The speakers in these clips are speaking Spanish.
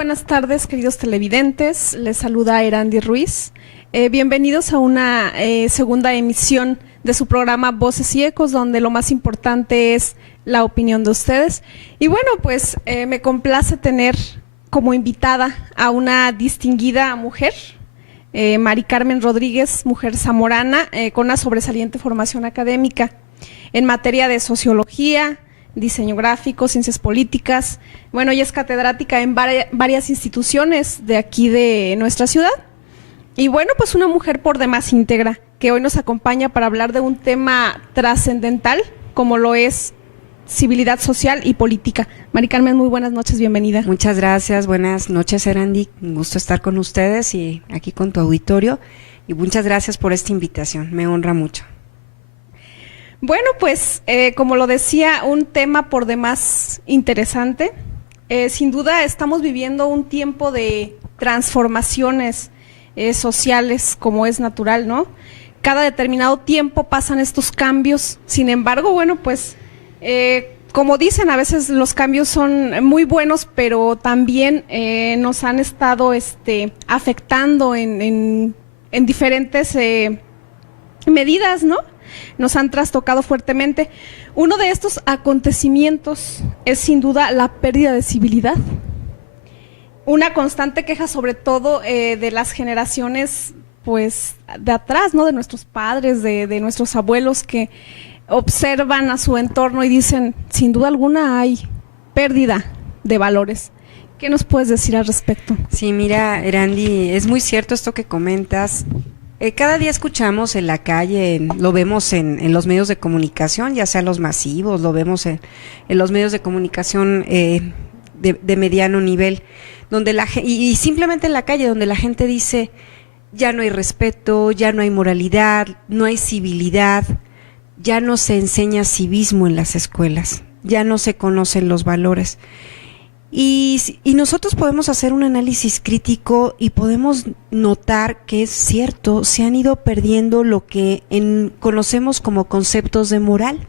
buenas tardes, queridos televidentes. Les saluda Erandi Ruiz. Bienvenidos a una segunda emisión de su programa Voces y Ecos, donde lo más importante es la opinión de ustedes. Y bueno, pues me complace tener como invitada a una distinguida mujer, Mari Carmen Rodríguez, mujer zamorana, con una sobresaliente formación académica en materia de sociología, diseño gráfico, ciencias políticas. Bueno, ella es catedrática en varias instituciones de aquí de nuestra ciudad. Y bueno, pues una mujer por demás íntegra, que hoy nos acompaña para hablar de un tema trascendental, como lo es civilidad social y política. Mari Carmen, muy buenas noches, bienvenida. Muchas gracias, buenas noches, Erandi. Un gusto estar con ustedes y aquí con tu auditorio. Y muchas gracias por esta invitación, me honra mucho. Bueno, pues como lo decía, un tema por demás interesante. Sin duda estamos viviendo un tiempo de transformaciones sociales, como es natural, ¿no? Cada determinado tiempo pasan estos cambios. Sin embargo, bueno, pues como dicen, a veces los cambios son muy buenos, pero también nos han estado afectando en diferentes medidas, ¿no? Nos han trastocado fuertemente. Uno de estos acontecimientos es sin duda la pérdida de civilidad. Una constante queja, sobre todo de las generaciones pues de atrás, ¿no? De nuestros padres, de nuestros abuelos, que observan a su entorno y dicen, sin duda alguna hay pérdida de valores. ¿Qué nos puedes decir al respecto? Sí, mira, Erandi, es muy cierto esto que comentas. Cada día escuchamos en la calle, lo vemos en los medios de comunicación, ya sea los masivos, lo vemos en los medios de comunicación de mediano nivel, donde y simplemente en la calle, donde la gente dice, ya no hay respeto, ya no hay moralidad, no hay civilidad, ya no se enseña civismo en las escuelas, ya no se conocen los valores. Y nosotros podemos hacer un análisis crítico y podemos notar que es cierto, se han ido perdiendo lo que conocemos como conceptos de moral.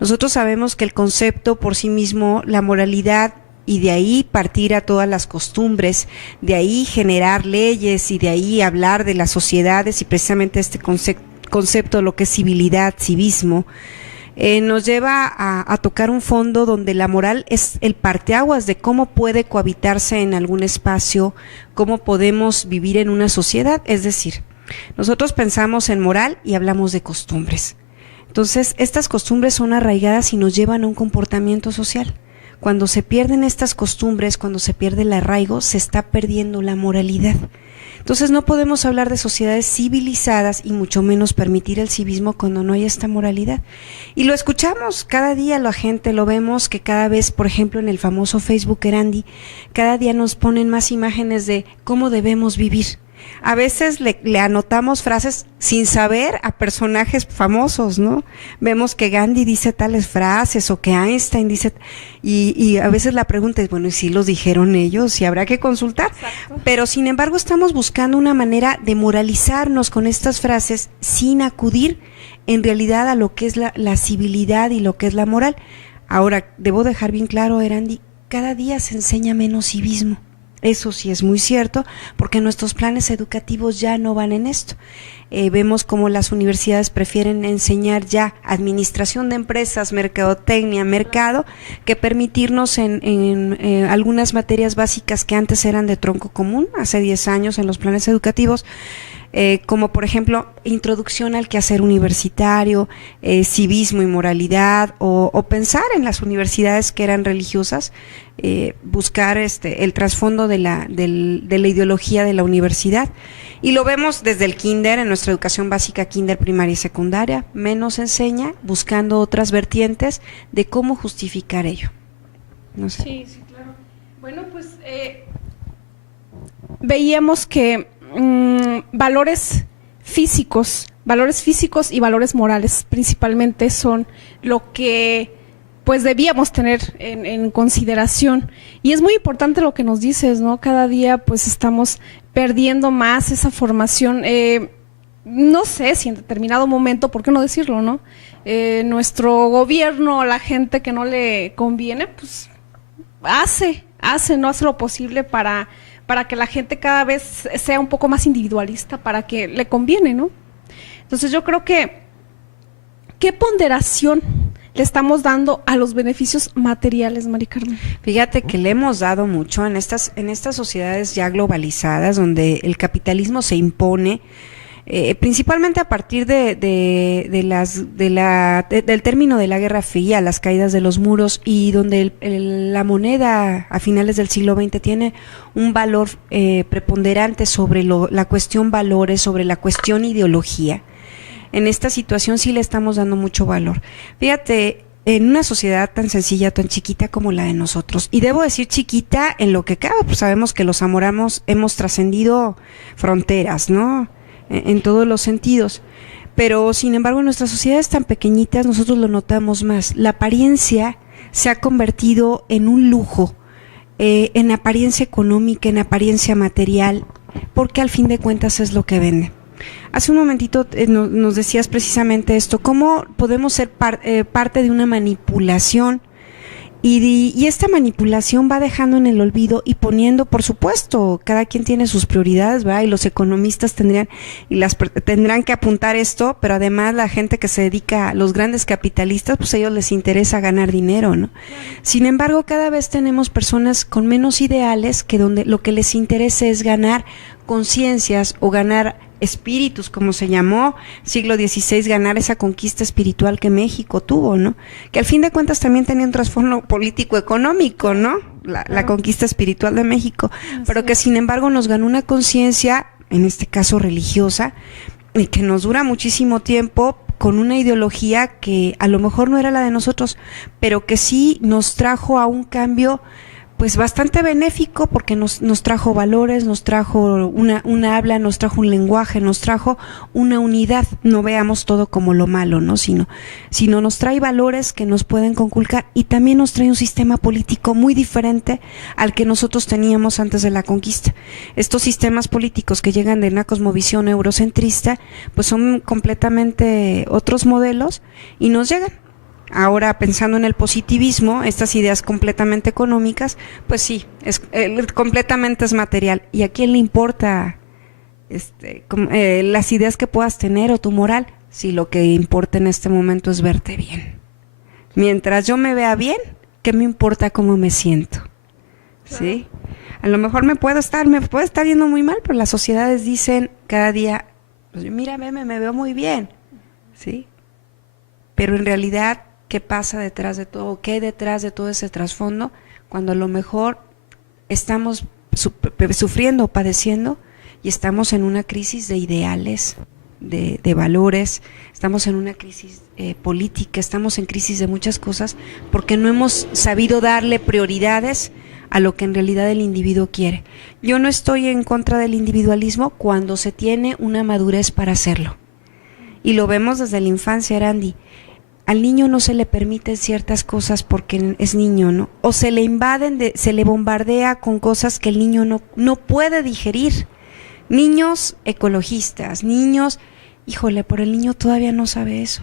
Nosotros sabemos que el concepto por sí mismo, la moralidad, y de ahí partir a todas las costumbres, de ahí generar leyes y de ahí hablar de las sociedades y precisamente este concepto, lo que es civilidad, civismo, nos lleva a tocar un fondo donde la moral es el parteaguas de cómo puede cohabitarse en algún espacio, cómo podemos vivir en una sociedad. Es decir, nosotros pensamos en moral y hablamos de costumbres. Entonces, estas costumbres son arraigadas y nos llevan a un comportamiento social. Cuando se pierden estas costumbres, cuando se pierde el arraigo, se está perdiendo la moralidad. Entonces no podemos hablar de sociedades civilizadas y mucho menos permitir el civismo cuando no hay esta moralidad. Y lo escuchamos cada día, la gente lo vemos que cada vez, por ejemplo, en el famoso Facebook Erandi, cada día nos ponen más imágenes de cómo debemos vivir. A veces le anotamos frases sin saber a personajes famosos, ¿no? Vemos que Gandhi dice tales frases o que Einstein dice, y a veces la pregunta es, bueno, ¿y si los dijeron ellos? Y habrá que consultar. Exacto. Pero sin embargo estamos buscando una manera de moralizarnos con estas frases sin acudir en realidad a lo que es la civilidad y lo que es la moral. Ahora, debo dejar bien claro, Erandi, cada día se enseña menos civismo. Eso sí es muy cierto, porque nuestros planes educativos ya no van en esto. Vemos cómo las universidades prefieren enseñar ya administración de empresas, mercadotecnia, mercado, que permitirnos en algunas materias básicas que antes eran de tronco común, hace 10 años en los planes educativos, como por ejemplo introducción al quehacer universitario, civismo y moralidad, o pensar en las universidades que eran religiosas, buscar el trasfondo de la ideología de la universidad. Y lo vemos desde el kinder, en nuestra educación básica, kinder, primaria y secundaria, menos enseña, buscando otras vertientes de cómo justificar ello. No sé. Sí, sí, claro. Bueno, pues veíamos que valores físicos y valores morales principalmente son lo que pues debíamos tener en consideración. Y es muy importante lo que nos dices, ¿no? Cada día pues estamos perdiendo más esa formación. No sé si en determinado momento, ¿por qué no decirlo, no? Nuestro gobierno, la gente que no le conviene, pues hace no hace lo posible para que la gente cada vez sea un poco más individualista, para que le conviene, ¿no? Entonces yo creo que, ¿qué ponderación le estamos dando a los beneficios materiales, Mari Carmen? Fíjate que le hemos dado mucho en estas sociedades ya globalizadas, donde el capitalismo se impone, principalmente a partir del término de la Guerra Fría, las caídas de los muros, y donde la moneda a finales del siglo XX tiene un valor preponderante sobre la cuestión valores, sobre la cuestión ideología. En esta situación sí le estamos dando mucho valor. Fíjate, en una sociedad tan sencilla, tan chiquita como la de nosotros, y debo decir chiquita en lo que cabe, pues sabemos que los zamoranos hemos trascendido fronteras, ¿no? En todos los sentidos. Pero, sin embargo, en nuestras sociedades tan pequeñitas nosotros lo notamos más. La apariencia se ha convertido en un lujo, en apariencia económica, en apariencia material, porque al fin de cuentas es lo que vende. Hace un momentito nos decías precisamente esto, cómo podemos ser parte de una manipulación, y esta manipulación va dejando en el olvido y poniendo, por supuesto, cada quien tiene sus prioridades, ¿verdad? Y los economistas tendrán que apuntar esto, pero además la gente que se dedica, los grandes capitalistas, pues a ellos les interesa ganar dinero, ¿no? Sin embargo, cada vez tenemos personas con menos ideales, que donde lo que les interesa es ganar conciencias o ganar espíritus, como se llamó siglo XVI, ganar esa conquista espiritual que México tuvo, ¿no? Que al fin de cuentas también tenía un trasfondo político-económico, ¿no? La conquista espiritual de México, pero que sin embargo nos ganó una conciencia, en este caso religiosa, y que nos dura muchísimo tiempo, con una ideología que a lo mejor no era la de nosotros, pero que sí nos trajo a un cambio pues bastante benéfico, porque nos trajo valores, nos trajo una habla, nos trajo un lenguaje, nos trajo una unidad. No veamos todo como lo malo, ¿no? Sino nos trae valores que nos pueden conculcar, y también nos trae un sistema político muy diferente al que nosotros teníamos antes de la conquista. Estos sistemas políticos que llegan de una cosmovisión eurocentrista, pues son completamente otros modelos, y nos llegan. Ahora, pensando en el positivismo, estas ideas completamente económicas, pues sí, completamente es material. ¿Y a quién le importa las ideas que puedas tener o tu moral? Si lo que importa en este momento es verte bien. Mientras yo me vea bien, ¿qué me importa cómo me siento? ¿Sí? A lo mejor me puedo estar yendo muy mal, pero las sociedades dicen cada día, pues mira, me veo muy bien, ¿sí? Pero en realidad, ¿qué pasa detrás de todo? ¿Qué hay detrás de todo ese trasfondo? Cuando a lo mejor estamos sufriendo o padeciendo, y estamos en una crisis de ideales, de valores, estamos en una crisis política, estamos en crisis de muchas cosas, porque no hemos sabido darle prioridades a lo que en realidad el individuo quiere. Yo no estoy en contra del individualismo cuando se tiene una madurez para hacerlo. Y lo vemos desde la infancia, Arandi. Al niño no se le permiten ciertas cosas porque es niño, ¿no? O se le se le bombardea con cosas que el niño no puede digerir. Niños ecologistas, niños, híjole, pero el niño todavía no sabe eso,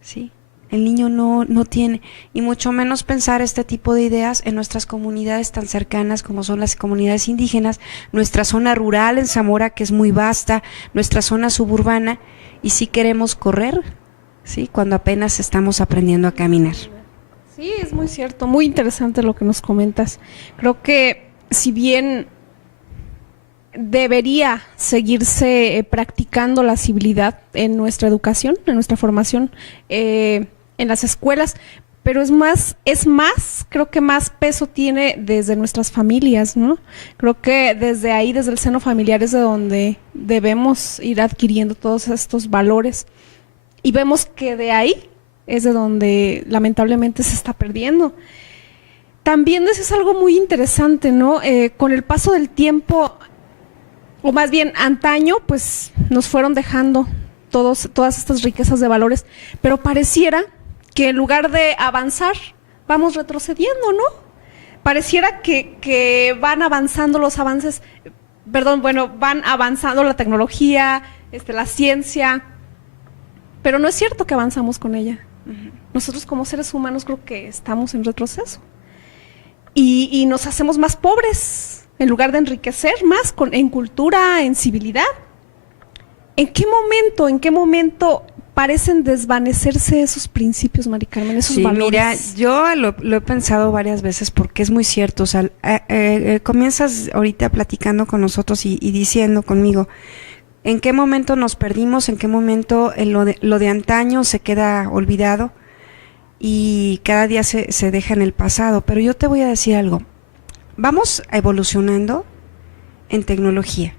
¿sí? El niño no tiene, y mucho menos pensar este tipo de ideas en nuestras comunidades tan cercanas como son las comunidades indígenas, nuestra zona rural en Zamora, que es muy vasta, nuestra zona suburbana, y sí queremos correr, ¿sí? Cuando apenas estamos aprendiendo a caminar. Sí, es muy cierto, muy interesante lo que nos comentas. Creo que si bien debería seguirse practicando la civilidad en nuestra educación, en nuestra formación, en las escuelas, pero es más, creo que más peso tiene desde nuestras familias, ¿no? Creo que desde ahí, desde el seno familiar, es de donde debemos ir adquiriendo todos estos valores, y vemos que de ahí es de donde lamentablemente se está perdiendo. También eso es algo muy interesante, ¿no? Con el paso del tiempo, o más bien antaño, pues nos fueron dejando todas estas riquezas de valores, pero pareciera que en lugar de avanzar, vamos retrocediendo, ¿no? Pareciera que van avanzando los avances, van avanzando la tecnología, la ciencia, pero no es cierto que avanzamos con ella. Nosotros como seres humanos creo que estamos en retroceso. y nos hacemos más pobres en lugar de enriquecer más en cultura, en civilidad. ¿En qué momento parecen desvanecerse esos principios, Mari Carmen, esos valores? Mira, yo lo he pensado varias veces porque es muy cierto. O sea, comienzas ahorita platicando con nosotros y diciendo conmigo, ¿en qué momento nos perdimos? ¿En qué momento lo de antaño se queda olvidado? Y cada día se deja en el pasado. Pero yo te voy a decir algo. Vamos evolucionando en tecnología,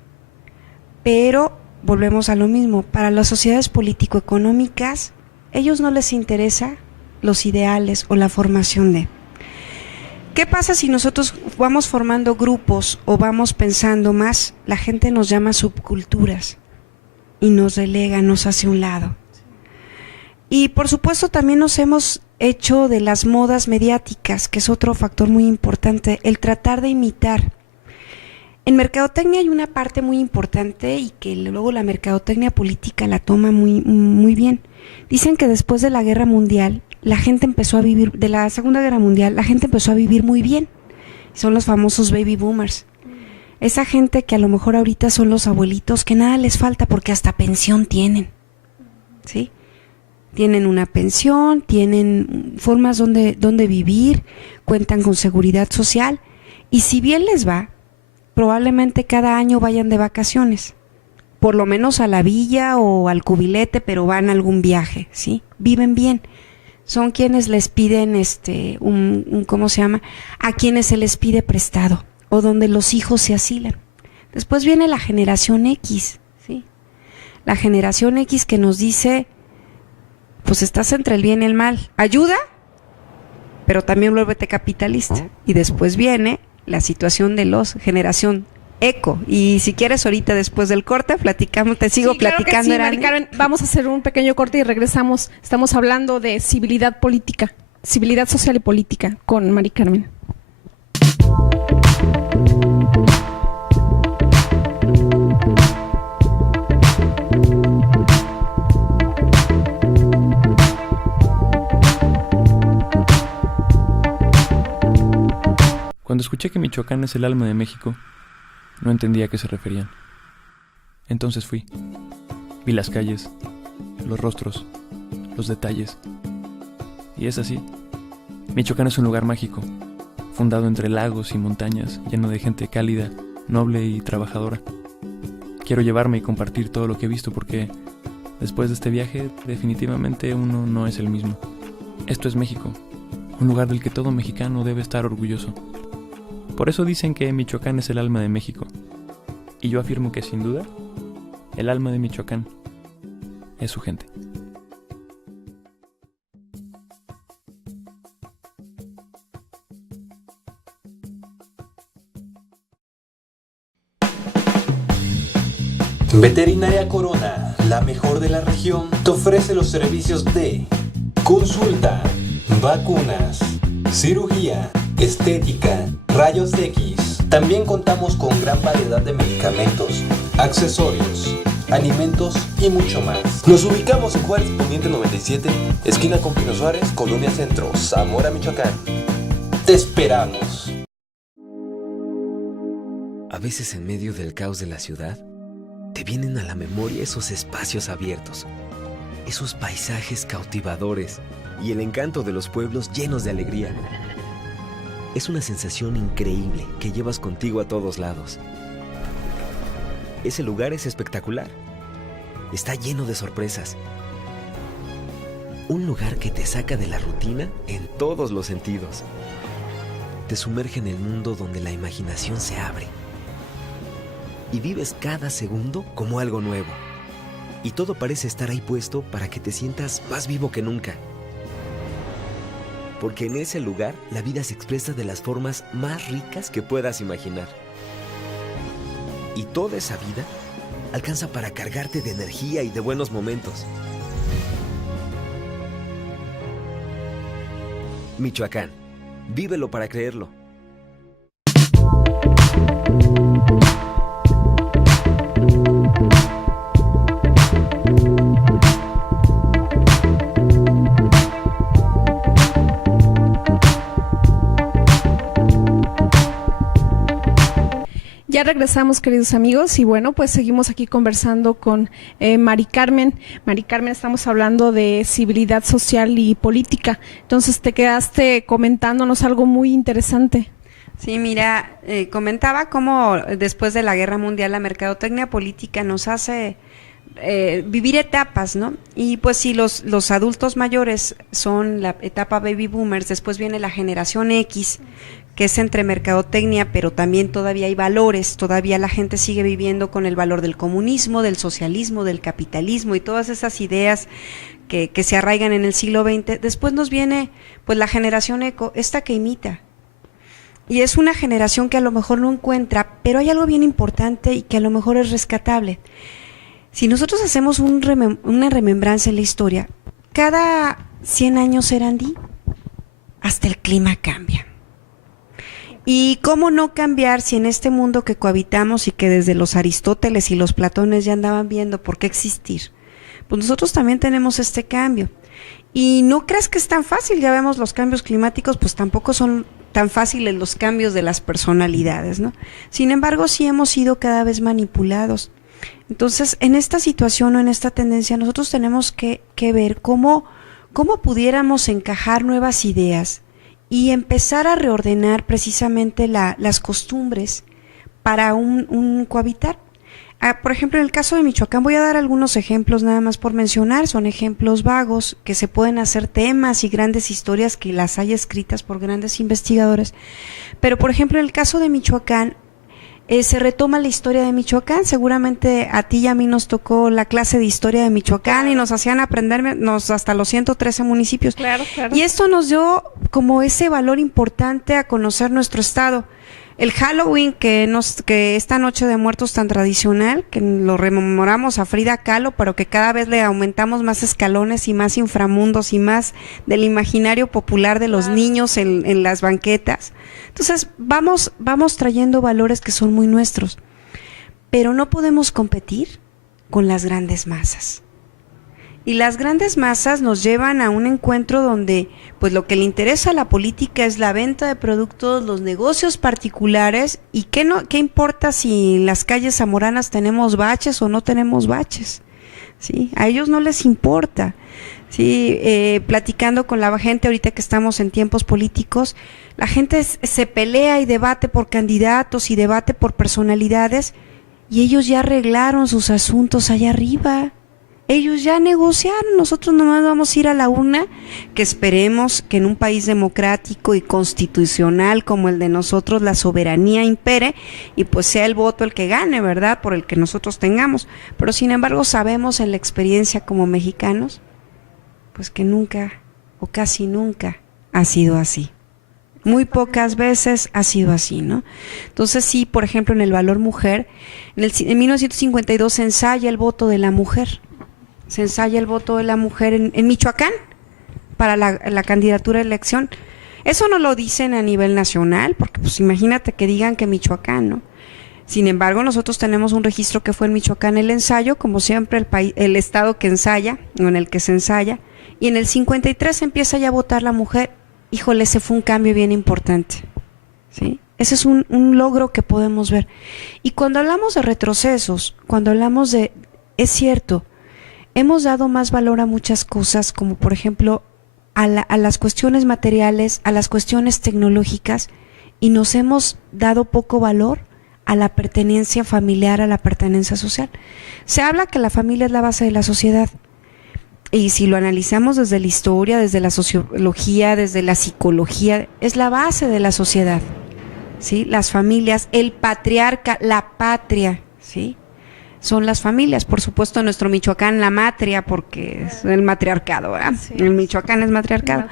pero volvemos a lo mismo. Para las sociedades político-económicas, ellos no les interesa los ideales o la formación de. ¿Qué pasa si nosotros vamos formando grupos o vamos pensando más? La gente nos llama subculturas y nos relega, nos hace un lado. Y por supuesto también nos hemos hecho de las modas mediáticas, que es otro factor muy importante, el tratar de imitar. En mercadotecnia hay una parte muy importante y que luego la mercadotecnia política la toma muy bien. Dicen que después de la Guerra Mundial, la gente empezó a vivir, de la Segunda Guerra Mundial, la gente empezó a vivir muy bien. Son los famosos baby boomers. Esa gente que a lo mejor ahorita son los abuelitos, que nada les falta porque hasta pensión tienen, ¿sí? Tienen una pensión, tienen formas donde vivir, cuentan con seguridad social y si bien les va, probablemente cada año vayan de vacaciones, por lo menos a la villa o al cubilete, pero van a algún viaje, ¿sí? Viven bien. Son quienes les piden ¿cómo se llama? A quienes se les pide prestado o donde los hijos se asilan. Después viene la generación X, ¿sí? La generación X que nos dice, pues estás entre el bien y el mal. Ayuda, pero también vuélvete capitalista. Y después viene la situación de los generación eco. Y si quieres ahorita después del corte platicamos, te sigo platicando. Claro que sí, Mari Carmen, vamos a hacer un pequeño corte y regresamos. Estamos hablando de civilidad política, civilidad social y política con Mari Carmen. Cuando escuché que Michoacán es el alma de México, no entendía a qué se referían. Entonces fui. Vi las calles, los rostros, los detalles. Y es así. Michoacán es un lugar mágico, fundado entre lagos y montañas, lleno de gente cálida, noble y trabajadora. Quiero llevarme y compartir todo lo que he visto porque después de este viaje definitivamente uno no es el mismo. Esto es México, un lugar del que todo mexicano debe estar orgulloso. Por eso dicen que Michoacán es el alma de México. Y yo afirmo que sin duda, el alma de Michoacán es su gente. Veterinaria Corona, la mejor de la región, te ofrece los servicios de consulta, vacunas, cirugía, estética, rayos X. También contamos con gran variedad de medicamentos, accesorios, alimentos y mucho más. Nos ubicamos en Juárez Poniente 97, esquina con Pino Suárez, Colonia Centro, Zamora, Michoacán. Te esperamos. A veces en medio del caos de la ciudad, te vienen a la memoria esos espacios abiertos, esos paisajes cautivadores y el encanto de los pueblos llenos de alegría. Es una sensación increíble que llevas contigo a todos lados. Ese lugar es espectacular. Está lleno de sorpresas. Un lugar que te saca de la rutina en todos los sentidos. Te sumerge en el mundo donde la imaginación se abre. Y vives cada segundo como algo nuevo. Y todo parece estar ahí puesto para que te sientas más vivo que nunca. Porque en ese lugar la vida se expresa de las formas más ricas que puedas imaginar. Y toda esa vida alcanza para cargarte de energía y de buenos momentos. Michoacán, vívelo para creerlo. Ya regresamos, queridos amigos, y bueno, pues seguimos aquí conversando con Mari Carmen. Mari Carmen, estamos hablando de civilidad social y política. Entonces te quedaste comentándonos algo muy interesante. Sí, mira, comentaba cómo después de la Guerra Mundial la mercadotecnia política nos hace vivir etapas, ¿no? Y pues si los adultos mayores son la etapa baby boomers, después viene la generación X, que es entre mercadotecnia, pero también todavía hay valores, todavía la gente sigue viviendo con el valor del comunismo, del socialismo, del capitalismo y todas esas ideas que se arraigan en el siglo XX. Después nos viene pues la generación eco, esta que imita. Y es una generación que a lo mejor no encuentra, pero hay algo bien importante y que a lo mejor es rescatable. Si nosotros hacemos una remembranza en la historia, cada 100 años, Serandi, hasta el clima cambia. ¿Y cómo no cambiar si en este mundo que cohabitamos y que desde los Aristóteles y los Platones ya andaban viendo por qué existir? Pues nosotros también tenemos este cambio. Y no creas que es tan fácil, ya vemos los cambios climáticos, pues tampoco son tan fáciles los cambios de las personalidades, ¿no? Sin embargo, sí hemos sido cada vez manipulados. Entonces, en esta situación o en esta tendencia, nosotros tenemos que ver cómo pudiéramos encajar nuevas ideas y empezar a reordenar precisamente las costumbres para un cohabitar. Por ejemplo, en el caso de Michoacán, voy a dar algunos ejemplos nada más por mencionar, son ejemplos vagos que se pueden hacer temas y grandes historias que las hay escritas por grandes investigadores. Pero, por ejemplo, en el caso de Michoacán, se retoma la historia de Michoacán. Seguramente a ti y a mí nos tocó la clase de historia de Michoacán y nos hacían aprendernos hasta los 113 municipios. Claro, claro. Y esto nos dio como ese valor importante a conocer nuestro estado. El Halloween, que esta noche de muertos tan tradicional, que lo rememoramos a Frida Kahlo, pero que cada vez le aumentamos más escalones y más inframundos y más del imaginario popular de los niños en las banquetas. Entonces vamos trayendo valores que son muy nuestros, pero no podemos competir con las grandes masas. Y las grandes masas nos llevan a un encuentro donde pues lo que le interesa a la política es la venta de productos, los negocios particulares, y qué importa si en las calles zamoranas tenemos baches o no tenemos baches, ¿sí? A ellos no les importa, ¿sí? Platicando con la gente ahorita que estamos en tiempos políticos, la gente se pelea y debate por candidatos y debate por personalidades, y ellos ya arreglaron sus asuntos allá arriba. Ellos ya negociaron, nosotros nomás vamos a ir a la urna, que esperemos que en un país democrático y constitucional como el de nosotros la soberanía impere y pues sea el voto el que gane, ¿verdad? Por el que nosotros tengamos. Pero sin embargo sabemos en la experiencia como mexicanos, pues que nunca o casi nunca ha sido así. Muy pocas veces ha sido así, ¿no? Entonces sí, por ejemplo, en el valor mujer, en 1952 se ensaya el voto de la mujer. Se ensaya el voto de la mujer en Michoacán para la candidatura a elección. Eso no lo dicen a nivel nacional, porque pues imagínate que digan que Michoacán, ¿no? Sin embargo, nosotros tenemos un registro que fue en Michoacán el ensayo, como siempre el estado que ensaya, o en el que se ensaya, y en el 53 empieza ya a votar la mujer. Híjole, ese fue un cambio bien importante, ¿sí? Ese es un logro que podemos ver. Y cuando hablamos de retrocesos, cuando hablamos es cierto, hemos dado más valor a muchas cosas, como por ejemplo a las cuestiones materiales, a las cuestiones tecnológicas, y nos hemos dado poco valor a la pertenencia familiar, a la pertenencia social. Se habla que la familia es la base de la sociedad, y si lo analizamos desde la historia, desde la sociología, desde la psicología, es la base de la sociedad, ¿sí? Las familias, el patriarca, la patria, ¿sí? Son las familias, por supuesto, en nuestro Michoacán la matria, porque es el matriarcado, ¿verdad? Sí, el Michoacán es matriarcado.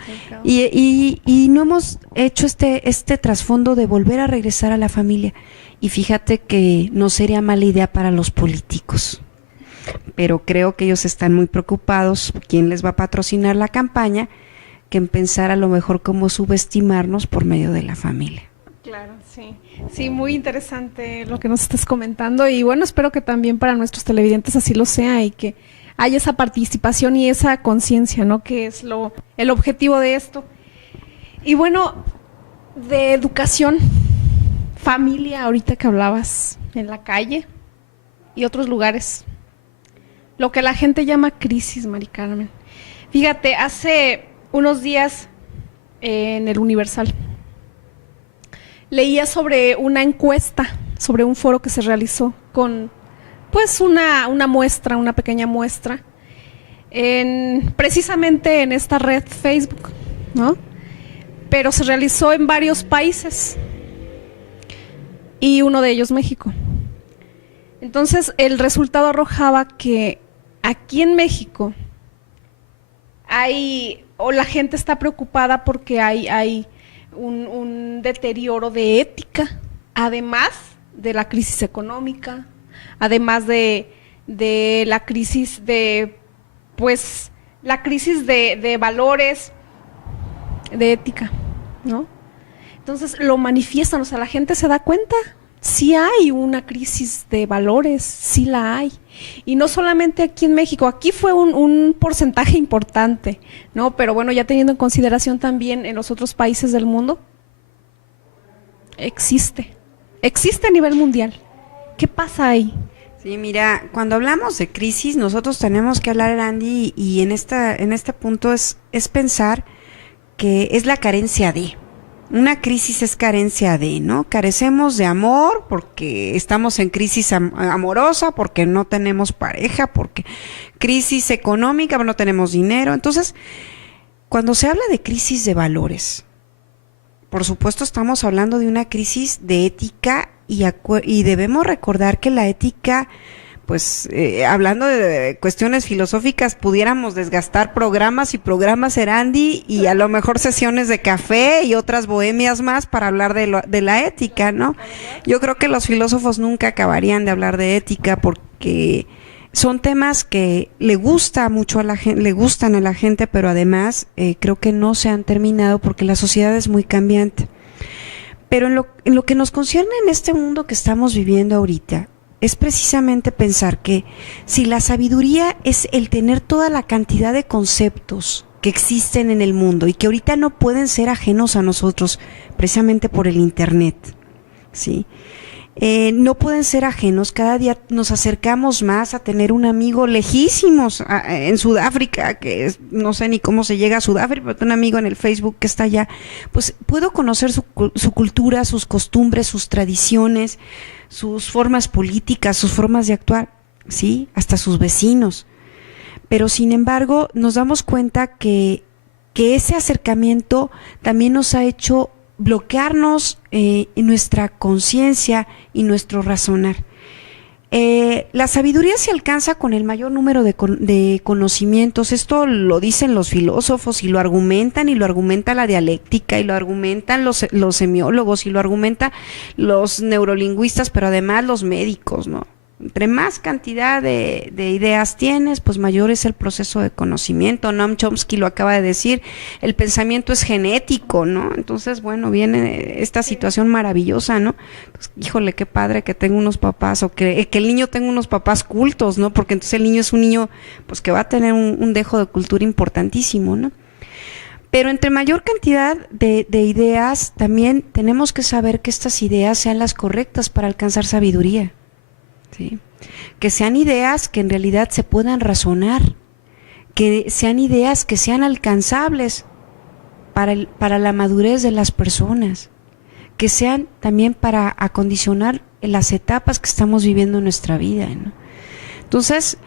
Y no hemos hecho este trasfondo de volver a regresar a la familia. Y fíjate que no sería mala idea para los políticos, pero creo que ellos están muy preocupados, quién les va a patrocinar la campaña, que en pensar a lo mejor cómo subestimarnos por medio de la familia. Claro, sí. Sí, muy interesante lo que nos estás comentando, y bueno, espero que también para nuestros televidentes así lo sea y que haya esa participación y esa conciencia, ¿no? Que es el objetivo de esto. Y bueno, de educación, familia, ahorita que hablabas, en la calle y otros lugares. Lo que la gente llama crisis, Mari Carmen. Fíjate, hace unos días en el Universal leía sobre una encuesta, sobre un foro que se realizó con pues una muestra, una pequeña muestra, precisamente en esta red Facebook, ¿no? Pero se realizó en varios países y uno de ellos México. Entonces el resultado arrojaba que aquí en México la gente está preocupada porque hay un deterioro de ética, además de la crisis económica, además de la crisis de valores, de ética, ¿no? Entonces lo manifiestan, o sea, la gente se da cuenta, sí hay una crisis de valores, sí la hay. Y no solamente aquí en México, aquí fue un porcentaje importante, ¿no? Pero bueno, ya teniendo en consideración también en los otros países del mundo, existe a nivel mundial. ¿Qué pasa ahí? Sí, mira, cuando hablamos de crisis, nosotros tenemos que hablar, Andy, y en este punto es pensar que es la carencia de. Una crisis es carencia de, ¿no? Carecemos de amor porque estamos en crisis amorosa, porque no tenemos pareja, porque crisis económica, no tenemos dinero. Entonces, cuando se habla de crisis de valores, por supuesto estamos hablando de una crisis de ética y debemos recordar que la ética, pues hablando de cuestiones filosóficas, pudiéramos desgastar programas y programas, Erandi, y a lo mejor sesiones de café y otras bohemias más para hablar de la ética, ¿no? Yo creo que los filósofos nunca acabarían de hablar de ética porque son temas que le gusta mucho a la gente, le gustan a la gente, pero además creo que no se han terminado porque la sociedad es muy cambiante. Pero en lo que nos concierne en este mundo que estamos viviendo ahorita, es precisamente pensar que si la sabiduría es el tener toda la cantidad de conceptos que existen en el mundo y que ahorita no pueden ser ajenos a nosotros, precisamente por el internet, ¿sí? No pueden ser ajenos, cada día nos acercamos más a tener un amigo lejísimos en Sudáfrica, que no sé ni cómo se llega a Sudáfrica, pero tengo un amigo en el Facebook que está allá, pues puedo conocer su cultura, sus costumbres, sus tradiciones, sus formas políticas, sus formas de actuar, ¿sí? Hasta sus vecinos. Pero sin embargo, nos damos cuenta que ese acercamiento también nos ha hecho bloquearnos en nuestra conciencia y nuestro razonar. La sabiduría se alcanza con el mayor número de conocimientos. Esto lo dicen los filósofos y lo argumenta la dialéctica y lo argumentan los semiólogos y lo argumentan los neurolingüistas, pero además los médicos, ¿no? Entre más cantidad de ideas tienes, pues mayor es el proceso de conocimiento. Noam Chomsky lo acaba de decir, el pensamiento es genético, ¿no? Entonces, bueno, viene esta situación maravillosa, ¿no? Pues, híjole, qué padre que tenga unos papás, o que el niño tenga unos papás cultos, ¿no? Porque entonces el niño es un niño, pues que va a tener un dejo de cultura importantísimo, ¿no? Pero entre mayor cantidad de ideas, también tenemos que saber que estas ideas sean las correctas para alcanzar sabiduría. ¿Sí? Que sean ideas que en realidad se puedan razonar, que sean ideas que sean alcanzables para la madurez de las personas, que sean también para acondicionar las etapas que estamos viviendo en nuestra vida, ¿no? Entonces,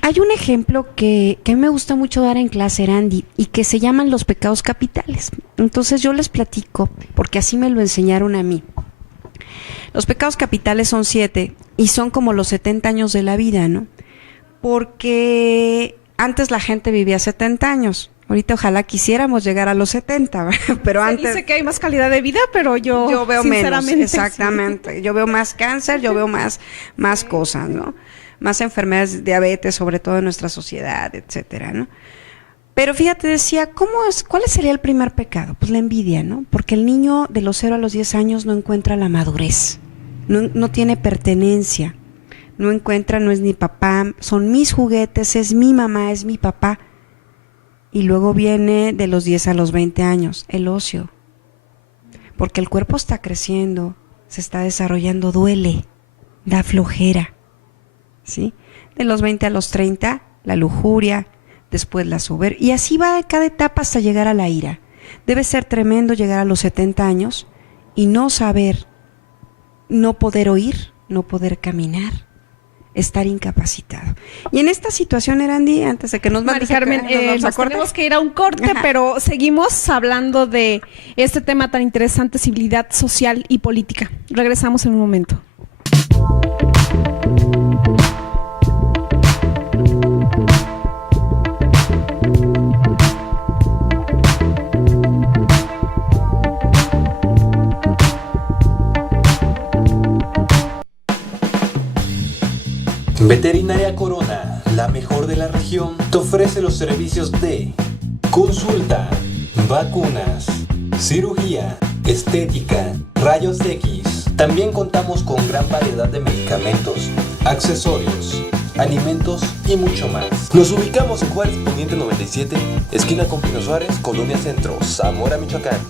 hay un ejemplo que a mí me gusta mucho dar en clase, Andy, y que se llaman los pecados capitales. Entonces yo les platico, porque así me lo enseñaron a mí. Los pecados capitales son 7 y son como los 70 años de la vida, ¿no? Porque antes la gente vivía 70 años. Ahorita ojalá quisiéramos llegar a los 70, pero antes... Se dice que hay más calidad de vida, pero yo veo sinceramente, menos, exactamente. Sí. Yo veo más cáncer, yo veo más cosas, ¿no? Más enfermedades, diabetes, sobre todo en nuestra sociedad, etcétera, ¿no? Pero fíjate, decía, ¿cuál sería el primer pecado? Pues la envidia, ¿no? Porque el niño de los 0 a los 10 años no encuentra la madurez, no tiene pertenencia, no es mi papá, son mis juguetes, es mi mamá, es mi papá. Y luego viene de los 10 a los 20 años, el ocio. Porque el cuerpo está creciendo, se está desarrollando, duele. da flojera, ¿sí? De los 20 a los 30, la lujuria, después la soberbia, y así va cada etapa hasta llegar a la ira. Debe ser tremendo llegar a los 70 años y no saber, no poder oír, no poder caminar, estar incapacitado. Y en esta situación, Erandi, antes de que nos Mari mandes Carmen, nos tenemos que ir a un corte, pero seguimos hablando de este tema tan interesante, civilidad social y política. Regresamos en un momento. Veterinaria Corona, la mejor de la región, te ofrece los servicios de consulta, vacunas, cirugía, estética, rayos X. También contamos con gran variedad de medicamentos, accesorios, alimentos y mucho más. Nos ubicamos en Juárez Poniente 97, esquina con Pino Suárez, Colonia Centro, Zamora, Michoacán.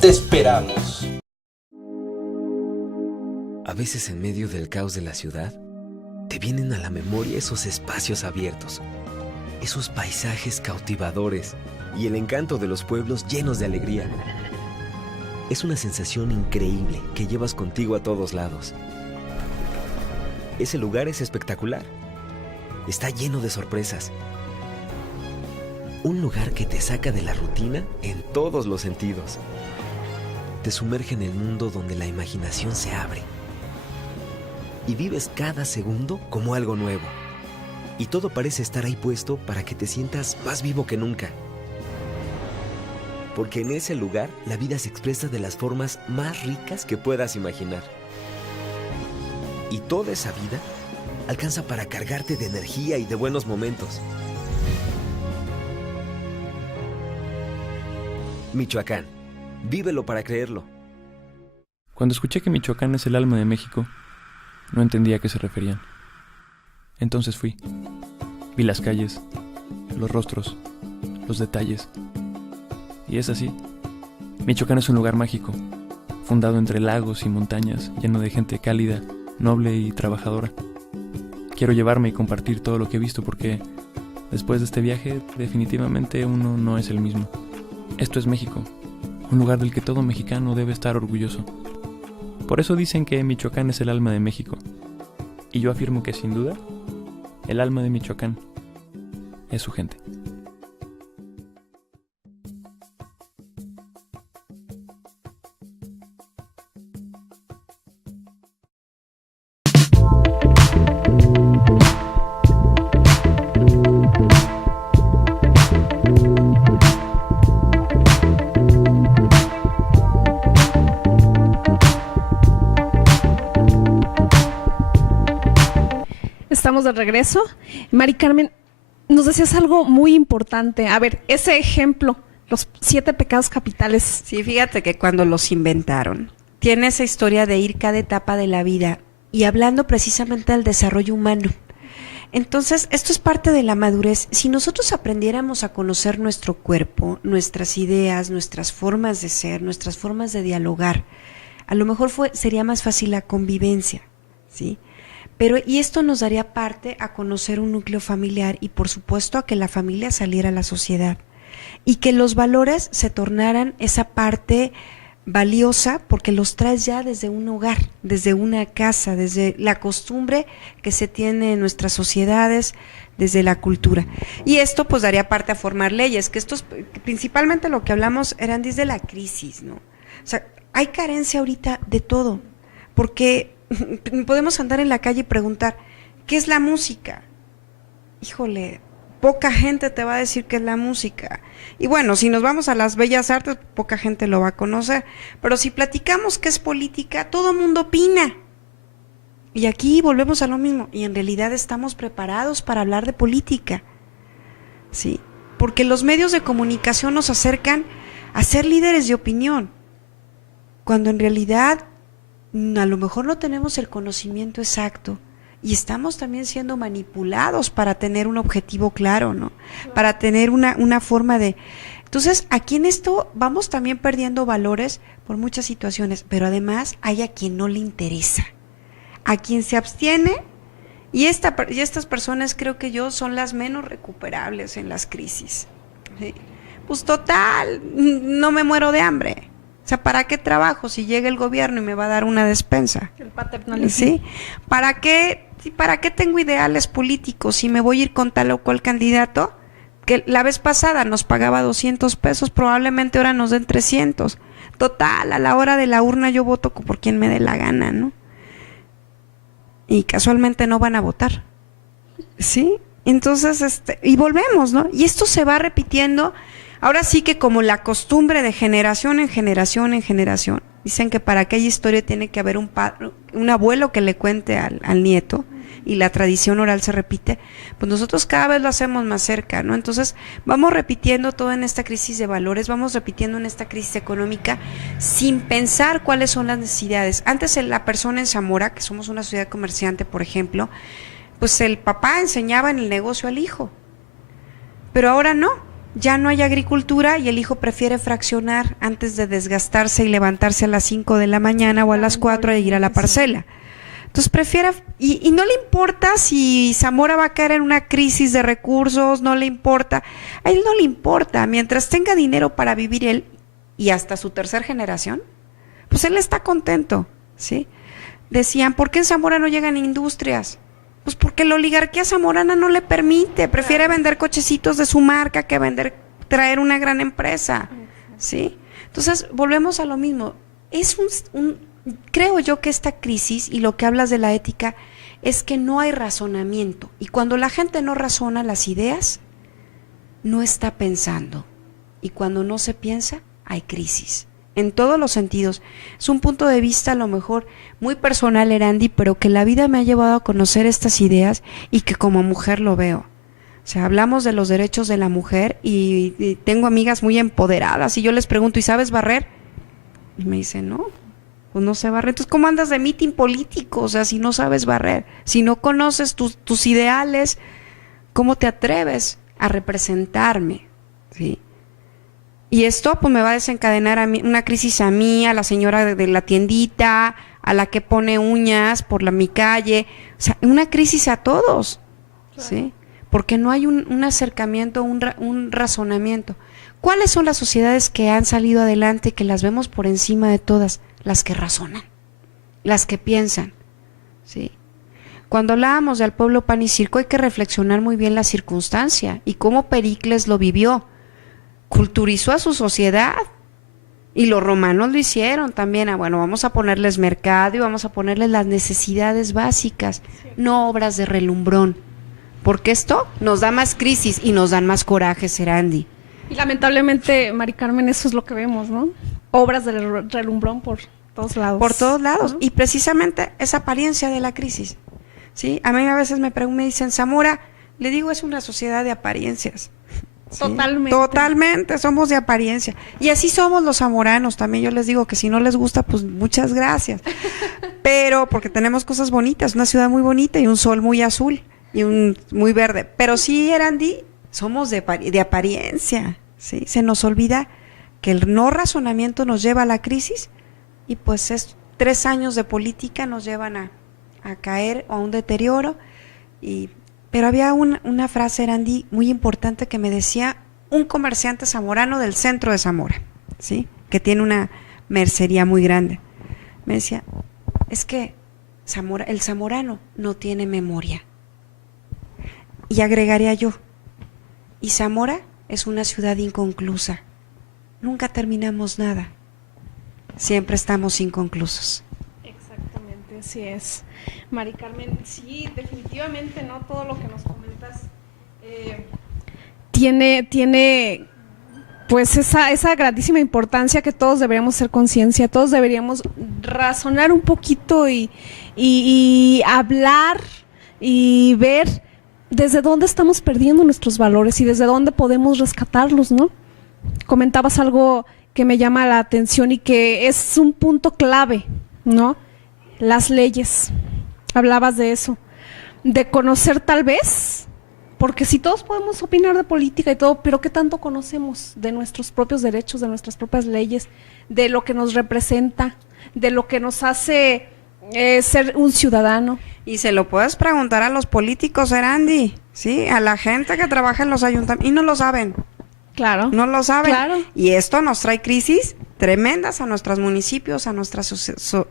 Te esperamos. A veces en medio del caos de la ciudad, te vienen a la memoria esos espacios abiertos, esos paisajes cautivadores y el encanto de los pueblos llenos de alegría. Es una sensación increíble que llevas contigo a todos lados. Ese lugar es espectacular. Está lleno de sorpresas. Un lugar que te saca de la rutina en todos los sentidos. Te sumerge en el mundo donde la imaginación se abre. Y vives cada segundo como algo nuevo. Y todo parece estar ahí puesto para que te sientas más vivo que nunca. Porque en ese lugar la vida se expresa de las formas más ricas que puedas imaginar. Y toda esa vida alcanza para cargarte de energía y de buenos momentos. Michoacán, vívelo para creerlo. Cuando escuché que Michoacán es el alma de México, no entendía a qué se referían. Entonces fui. Vi las calles, los rostros, los detalles. Y es así. Michoacán es un lugar mágico, fundado entre lagos y montañas, lleno de gente cálida, noble y trabajadora. Quiero llevarme y compartir todo lo que he visto porque después de este viaje definitivamente uno no es el mismo. Esto es México, un lugar del que todo mexicano debe estar orgulloso. Por eso dicen que Michoacán es el alma de México. Y yo afirmo que sin duda, el alma de Michoacán es su gente. Estamos de regreso. Mari Carmen, nos decías algo muy importante. A ver, ese ejemplo, los 7 pecados capitales. Sí, fíjate que cuando los inventaron, tiene esa historia de ir cada etapa de la vida y hablando precisamente del desarrollo humano. Entonces, esto es parte de la madurez. Si nosotros aprendiéramos a conocer nuestro cuerpo, nuestras ideas, nuestras formas de ser, nuestras formas de dialogar, a lo mejor sería más fácil la convivencia, ¿sí? Y esto nos daría parte a conocer un núcleo familiar y por supuesto a que la familia saliera a la sociedad y que los valores se tornaran esa parte valiosa porque los traes ya desde un hogar, desde una casa, desde la costumbre que se tiene en nuestras sociedades, desde la cultura. Y esto pues daría parte a formar leyes, que esto es principalmente lo que hablamos, Erandi, de la crisis, ¿no? O sea, hay carencia ahorita de todo, porque podemos andar en la calle y preguntar, ¿qué es la música? Híjole, poca gente te va a decir qué es la música. Y bueno, si nos vamos a las bellas artes, poca gente lo va a conocer. Pero si platicamos qué es política, todo el mundo opina. Y aquí volvemos a lo mismo. Y en realidad estamos preparados para hablar de política. ¿Sí? Porque los medios de comunicación nos acercan a ser líderes de opinión. Cuando en realidad a lo mejor no tenemos el conocimiento exacto y estamos también siendo manipulados para tener un objetivo claro, ¿no? Para tener una forma de... Entonces, aquí en esto vamos también perdiendo valores por muchas situaciones, pero además hay a quien no le interesa, a quien se abstiene, y estas personas creo que yo son las menos recuperables en las crisis. ¿Sí? Pues total, no me muero de hambre. O sea, ¿para qué trabajo si llega el gobierno y me va a dar una despensa? El paternalismo. ¿Sí? ¿Para qué tengo ideales políticos si me voy a ir con tal o cual candidato que la vez pasada nos pagaba 200 pesos, probablemente ahora nos den 300? Total, a la hora de la urna yo voto por quien me dé la gana, ¿no? Y casualmente no van a votar, ¿sí? Entonces, y volvemos, ¿no? Y esto se va repitiendo, ahora sí que como la costumbre de generación en generación en generación. Dicen que para aquella historia tiene que haber un abuelo que le cuente al nieto, y la tradición oral se repite, pues nosotros cada vez lo hacemos más cerca, ¿no? Entonces vamos repitiendo todo en esta crisis de valores, vamos repitiendo en esta crisis económica sin pensar cuáles son las necesidades. Antes la persona en Zamora, que somos una ciudad comerciante, por ejemplo, pues el papá enseñaba en el negocio al hijo, pero ahora no, ya no hay agricultura y el hijo prefiere fraccionar antes de desgastarse y levantarse a las 5 de la mañana o a las 4 e ir a la parcela. Entonces prefiere, y no le importa si Zamora va a caer en una crisis de recursos, no le importa, a él no le importa, mientras tenga dinero para vivir él y hasta su tercera generación, pues él está contento, ¿sí? Decían, ¿por qué en Zamora no llegan industrias? Pues porque la oligarquía zamorana no le permite, prefiere vender cochecitos de su marca que traer una gran empresa, ¿sí? Entonces volvemos a lo mismo, es creo yo que esta crisis y lo que hablas de la ética es que no hay razonamiento, y cuando la gente no razona las ideas, no está pensando, y cuando no se piensa, hay crisis, en todos los sentidos. Es un punto de vista a lo mejor muy personal, Erandi, pero que la vida me ha llevado a conocer estas ideas y que como mujer lo veo. O sea, hablamos de los derechos de la mujer y tengo amigas muy empoderadas y yo les pregunto, ¿y sabes barrer? Y me dicen, no, pues no sé barrer. Entonces, ¿cómo andas de mitin político? O sea, si no sabes barrer, si no conoces tus ideales, ¿cómo te atreves a representarme? ¿Sí? Y esto pues me va a desencadenar a mí, una crisis a mí, a la señora de la tiendita, a la que pone uñas por mi calle, o sea, una crisis a todos, ¿sí? Porque no hay un acercamiento, un razonamiento. ¿Cuáles son las sociedades que han salido adelante, que las vemos por encima de todas? Las que razonan, las que piensan, ¿sí? Cuando hablábamos del pueblo pan y circo, hay que reflexionar muy bien la circunstancia y cómo Pericles lo vivió. Culturizó a su sociedad, y los romanos lo hicieron también. Bueno, vamos a ponerles mercado y vamos a ponerles las necesidades básicas, no obras de relumbrón, porque esto nos da más crisis y nos dan más coraje, Serandi. Y lamentablemente, Mari Carmen, eso es lo que vemos, ¿no? Obras de relumbrón por todos lados. Por todos lados, ¿no? Y precisamente esa apariencia de la crisis, ¿sí? A mí a veces me dicen, Zamora, le digo, es una sociedad de apariencias. ¿Sí? Totalmente, somos de apariencia. Y así somos los zamoranos también. Yo les digo que si no les gusta, pues muchas gracias. Pero porque tenemos cosas bonitas, una ciudad muy bonita y un sol muy azul y un muy verde. Pero sí, Erandi, somos de apariencia, ¿sí? Se nos olvida que el no razonamiento nos lleva a la crisis y pues 3 años de política nos llevan a caer o a un deterioro. Pero había una frase, Erandi, muy importante que me decía un comerciante zamorano del centro de Zamora, ¿sí? Que tiene una mercería muy grande. Me decía, es que el zamorano no tiene memoria. Y agregaría yo, y Zamora es una ciudad inconclusa. Nunca terminamos nada. Siempre estamos inconclusos. Exactamente, así es. Mari Carmen, sí, definitivamente, ¿no? Todo lo que nos comentas tiene pues esa grandísima importancia que todos deberíamos hacer conciencia, todos deberíamos razonar un poquito y hablar y ver desde dónde estamos perdiendo nuestros valores y desde dónde podemos rescatarlos, ¿no? Comentabas algo que me llama la atención y que es un punto clave, ¿no? Las leyes. Hablabas de eso, de conocer tal vez, porque si todos podemos opinar de política y todo, pero ¿qué tanto conocemos de nuestros propios derechos, de nuestras propias leyes, de lo que nos representa, de lo que nos hace ser un ciudadano. Y se lo puedes preguntar a los políticos, Erandi, ¿sí? A la gente que trabaja en los ayuntamientos, y no lo saben. Claro. No lo saben. Claro. Y esto nos trae crisis tremendas a nuestros municipios, a nuestras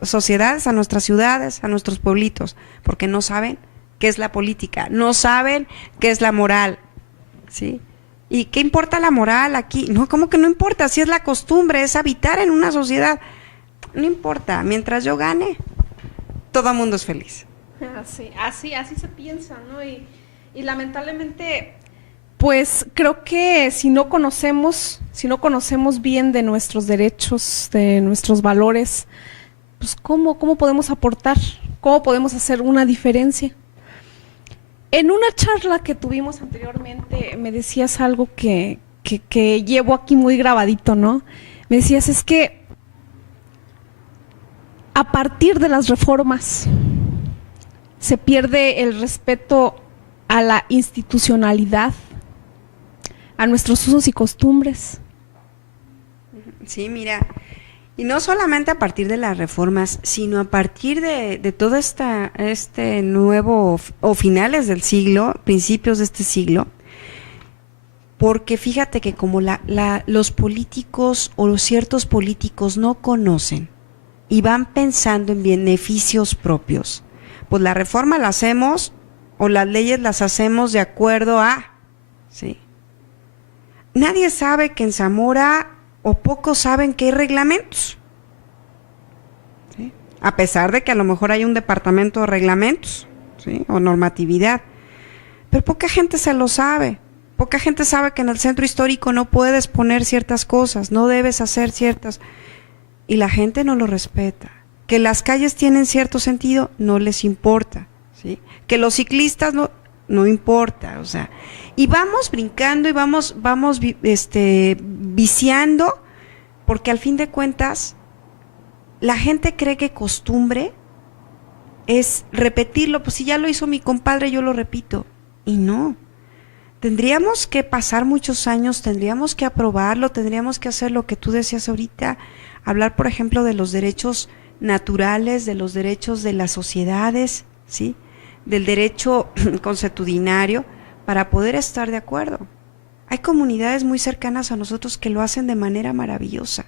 sociedades, a nuestras ciudades, a nuestros pueblitos, porque no saben qué es la política, no saben qué es la moral, ¿sí? ¿Y qué importa la moral aquí? No, ¿cómo que no importa? Si es la costumbre, es habitar en una sociedad. No importa, mientras yo gane, todo el mundo es feliz. Así se piensa, ¿no? Y lamentablemente, pues creo que si no conocemos bien de nuestros derechos, de nuestros valores, pues ¿cómo podemos aportar? ¿Cómo podemos hacer una diferencia? En una charla que tuvimos anteriormente me decías algo que llevo aquí muy grabadito, ¿no? Me decías, es que a partir de las reformas se pierde el respeto a la institucionalidad, a nuestros usos y costumbres. Sí, mira, y no solamente a partir de las reformas, sino a partir de todo este nuevo, o finales del siglo, principios de este siglo, porque fíjate que como los políticos o los ciertos políticos no conocen y van pensando en beneficios propios, pues la reforma la hacemos o las leyes las hacemos de acuerdo a, ¿sí? Nadie sabe que en Zamora, o pocos saben que hay reglamentos, ¿sí? A pesar de que a lo mejor hay un departamento de reglamentos, ¿sí? O normatividad, pero poca gente se lo sabe. Poca gente sabe que en el centro histórico no puedes poner ciertas cosas, no debes hacer ciertas, y la gente no lo respeta. Que las calles tienen cierto sentido, no les importa, ¿sí? Que los ciclistas no importa, o sea, y vamos brincando y vamos viciando, porque al fin de cuentas la gente cree que costumbre es repetirlo, pues si ya lo hizo mi compadre yo lo repito, y no. Tendríamos que pasar muchos años, tendríamos que aprobarlo, tendríamos que hacer lo que tú decías ahorita, hablar por ejemplo de los derechos naturales, de los derechos de las sociedades, ¿sí? Del derecho consuetudinario, para poder estar de acuerdo. Hay comunidades muy cercanas a nosotros que lo hacen de manera maravillosa,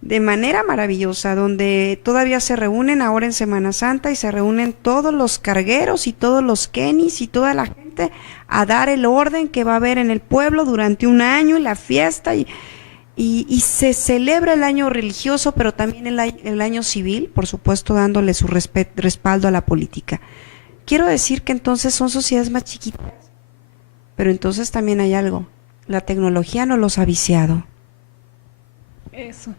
donde todavía se reúnen ahora en Semana Santa y se reúnen todos los cargueros y todos los kenis y toda la gente a dar el orden que va a haber en el pueblo durante un año y la fiesta y se celebra el año religioso, pero también el año civil, por supuesto dándole su respaldo a la política. Quiero decir que entonces son sociedades más chiquitas, pero entonces también hay algo, la tecnología no los ha viciado. Eso.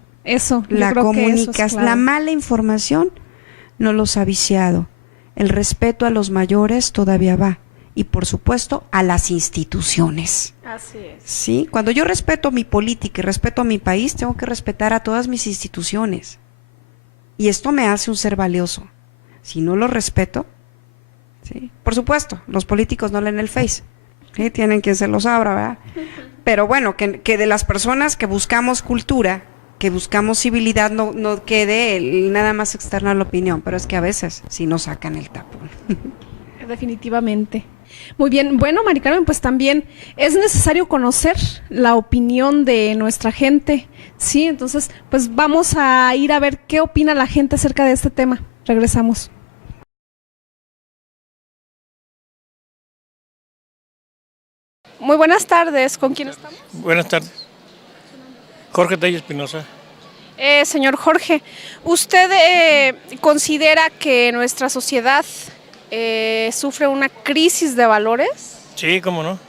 La comunicación, la clave. mala información no los ha viciado. El respeto a los mayores todavía va. Y por supuesto a las instituciones. Así es. ¿Sí? Cuando yo respeto mi política y respeto a mi país, tengo que respetar a todas mis instituciones. Y esto me hace un ser valioso. Si no lo respeto, ¿sí? Por supuesto, los políticos no leen el Face, ¿sí? Tienen quien se los abra, ¿verdad? Pero bueno, que de las personas que buscamos cultura, que buscamos civilidad, no quede nada más externa a la opinión, pero es que a veces sí nos sacan el tapón. Definitivamente. Muy bien, bueno, Mari Carmen, pues también es necesario conocer la opinión de nuestra gente, ¿sí? Entonces, pues vamos a ir a ver qué opina la gente acerca de este tema. Regresamos. Muy buenas tardes, ¿con quién estamos? Buenas tardes. Jorge Tello Espinosa. Señor Jorge, ¿usted considera que nuestra sociedad sufre una crisis de valores? Sí, cómo no,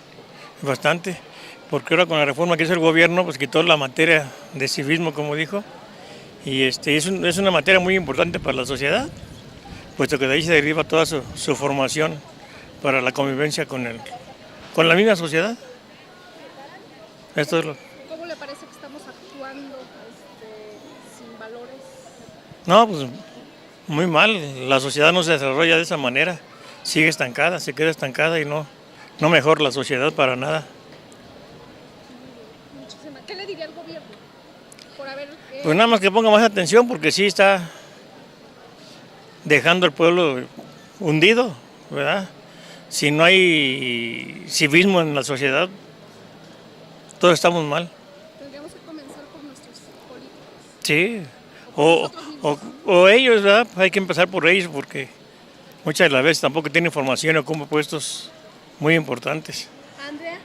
bastante, porque ahora con la reforma que hizo el gobierno, pues quitó la materia de civismo, como dijo, y es una materia muy importante para la sociedad, puesto que de ahí se deriva toda su formación para la convivencia con la misma sociedad. Esto es ¿Cómo le parece que estamos actuando sin valores? No, pues muy mal, la sociedad no se desarrolla de esa manera, sigue estancada, se queda estancada y no mejora la sociedad para nada. ¿Qué le diría al gobierno por haber Pues nada más que ponga más atención porque sí está dejando al pueblo hundido, ¿verdad? Si no hay civismo en la sociedad, todos estamos mal. Tendríamos que comenzar por nuestros políticos. Sí, o ellos, ¿verdad? Hay que empezar por ellos porque muchas de las veces tampoco tienen información o ocupan puestos muy importantes. Andrea,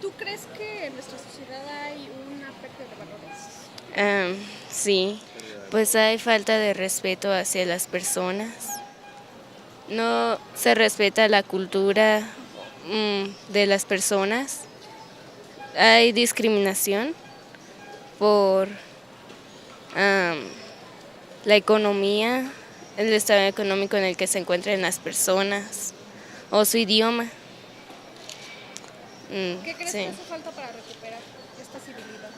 ¿tú crees que en nuestra sociedad hay una pérdida de valores? Sí, pues hay falta de respeto hacia las personas. No se respeta la cultura de las personas. Hay discriminación por la economía, el estado económico en el que se encuentran las personas o su idioma. ¿Qué crees Sí. que hace falta para recuperar esta civilidad?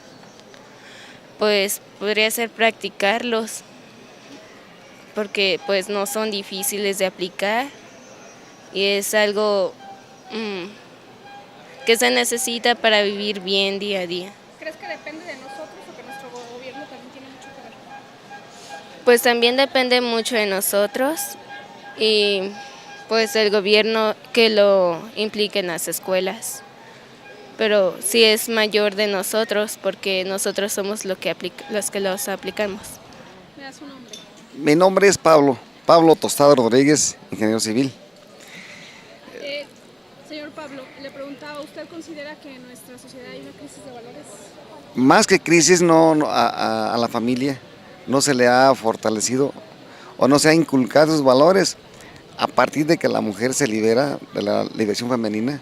Pues podría ser practicarlos, porque pues no son difíciles de aplicar y es algo que se necesita para vivir bien día a día. ¿Crees que depende de nosotros o que nuestro gobierno también tiene mucho que ver? Pues también depende mucho de nosotros y pues el gobierno que lo implique en las escuelas. Pero sí es mayor de nosotros porque nosotros somos los que los aplicamos. ¿Me das un nombre? Mi nombre es Pablo Tostado Rodríguez, ingeniero civil. Señor Pablo, le preguntaba, ¿usted considera que en nuestra sociedad hay una crisis de valores? Más que crisis, a la familia no se le ha fortalecido o no se ha inculcado sus valores a partir de que la mujer se libera de la liberación femenina.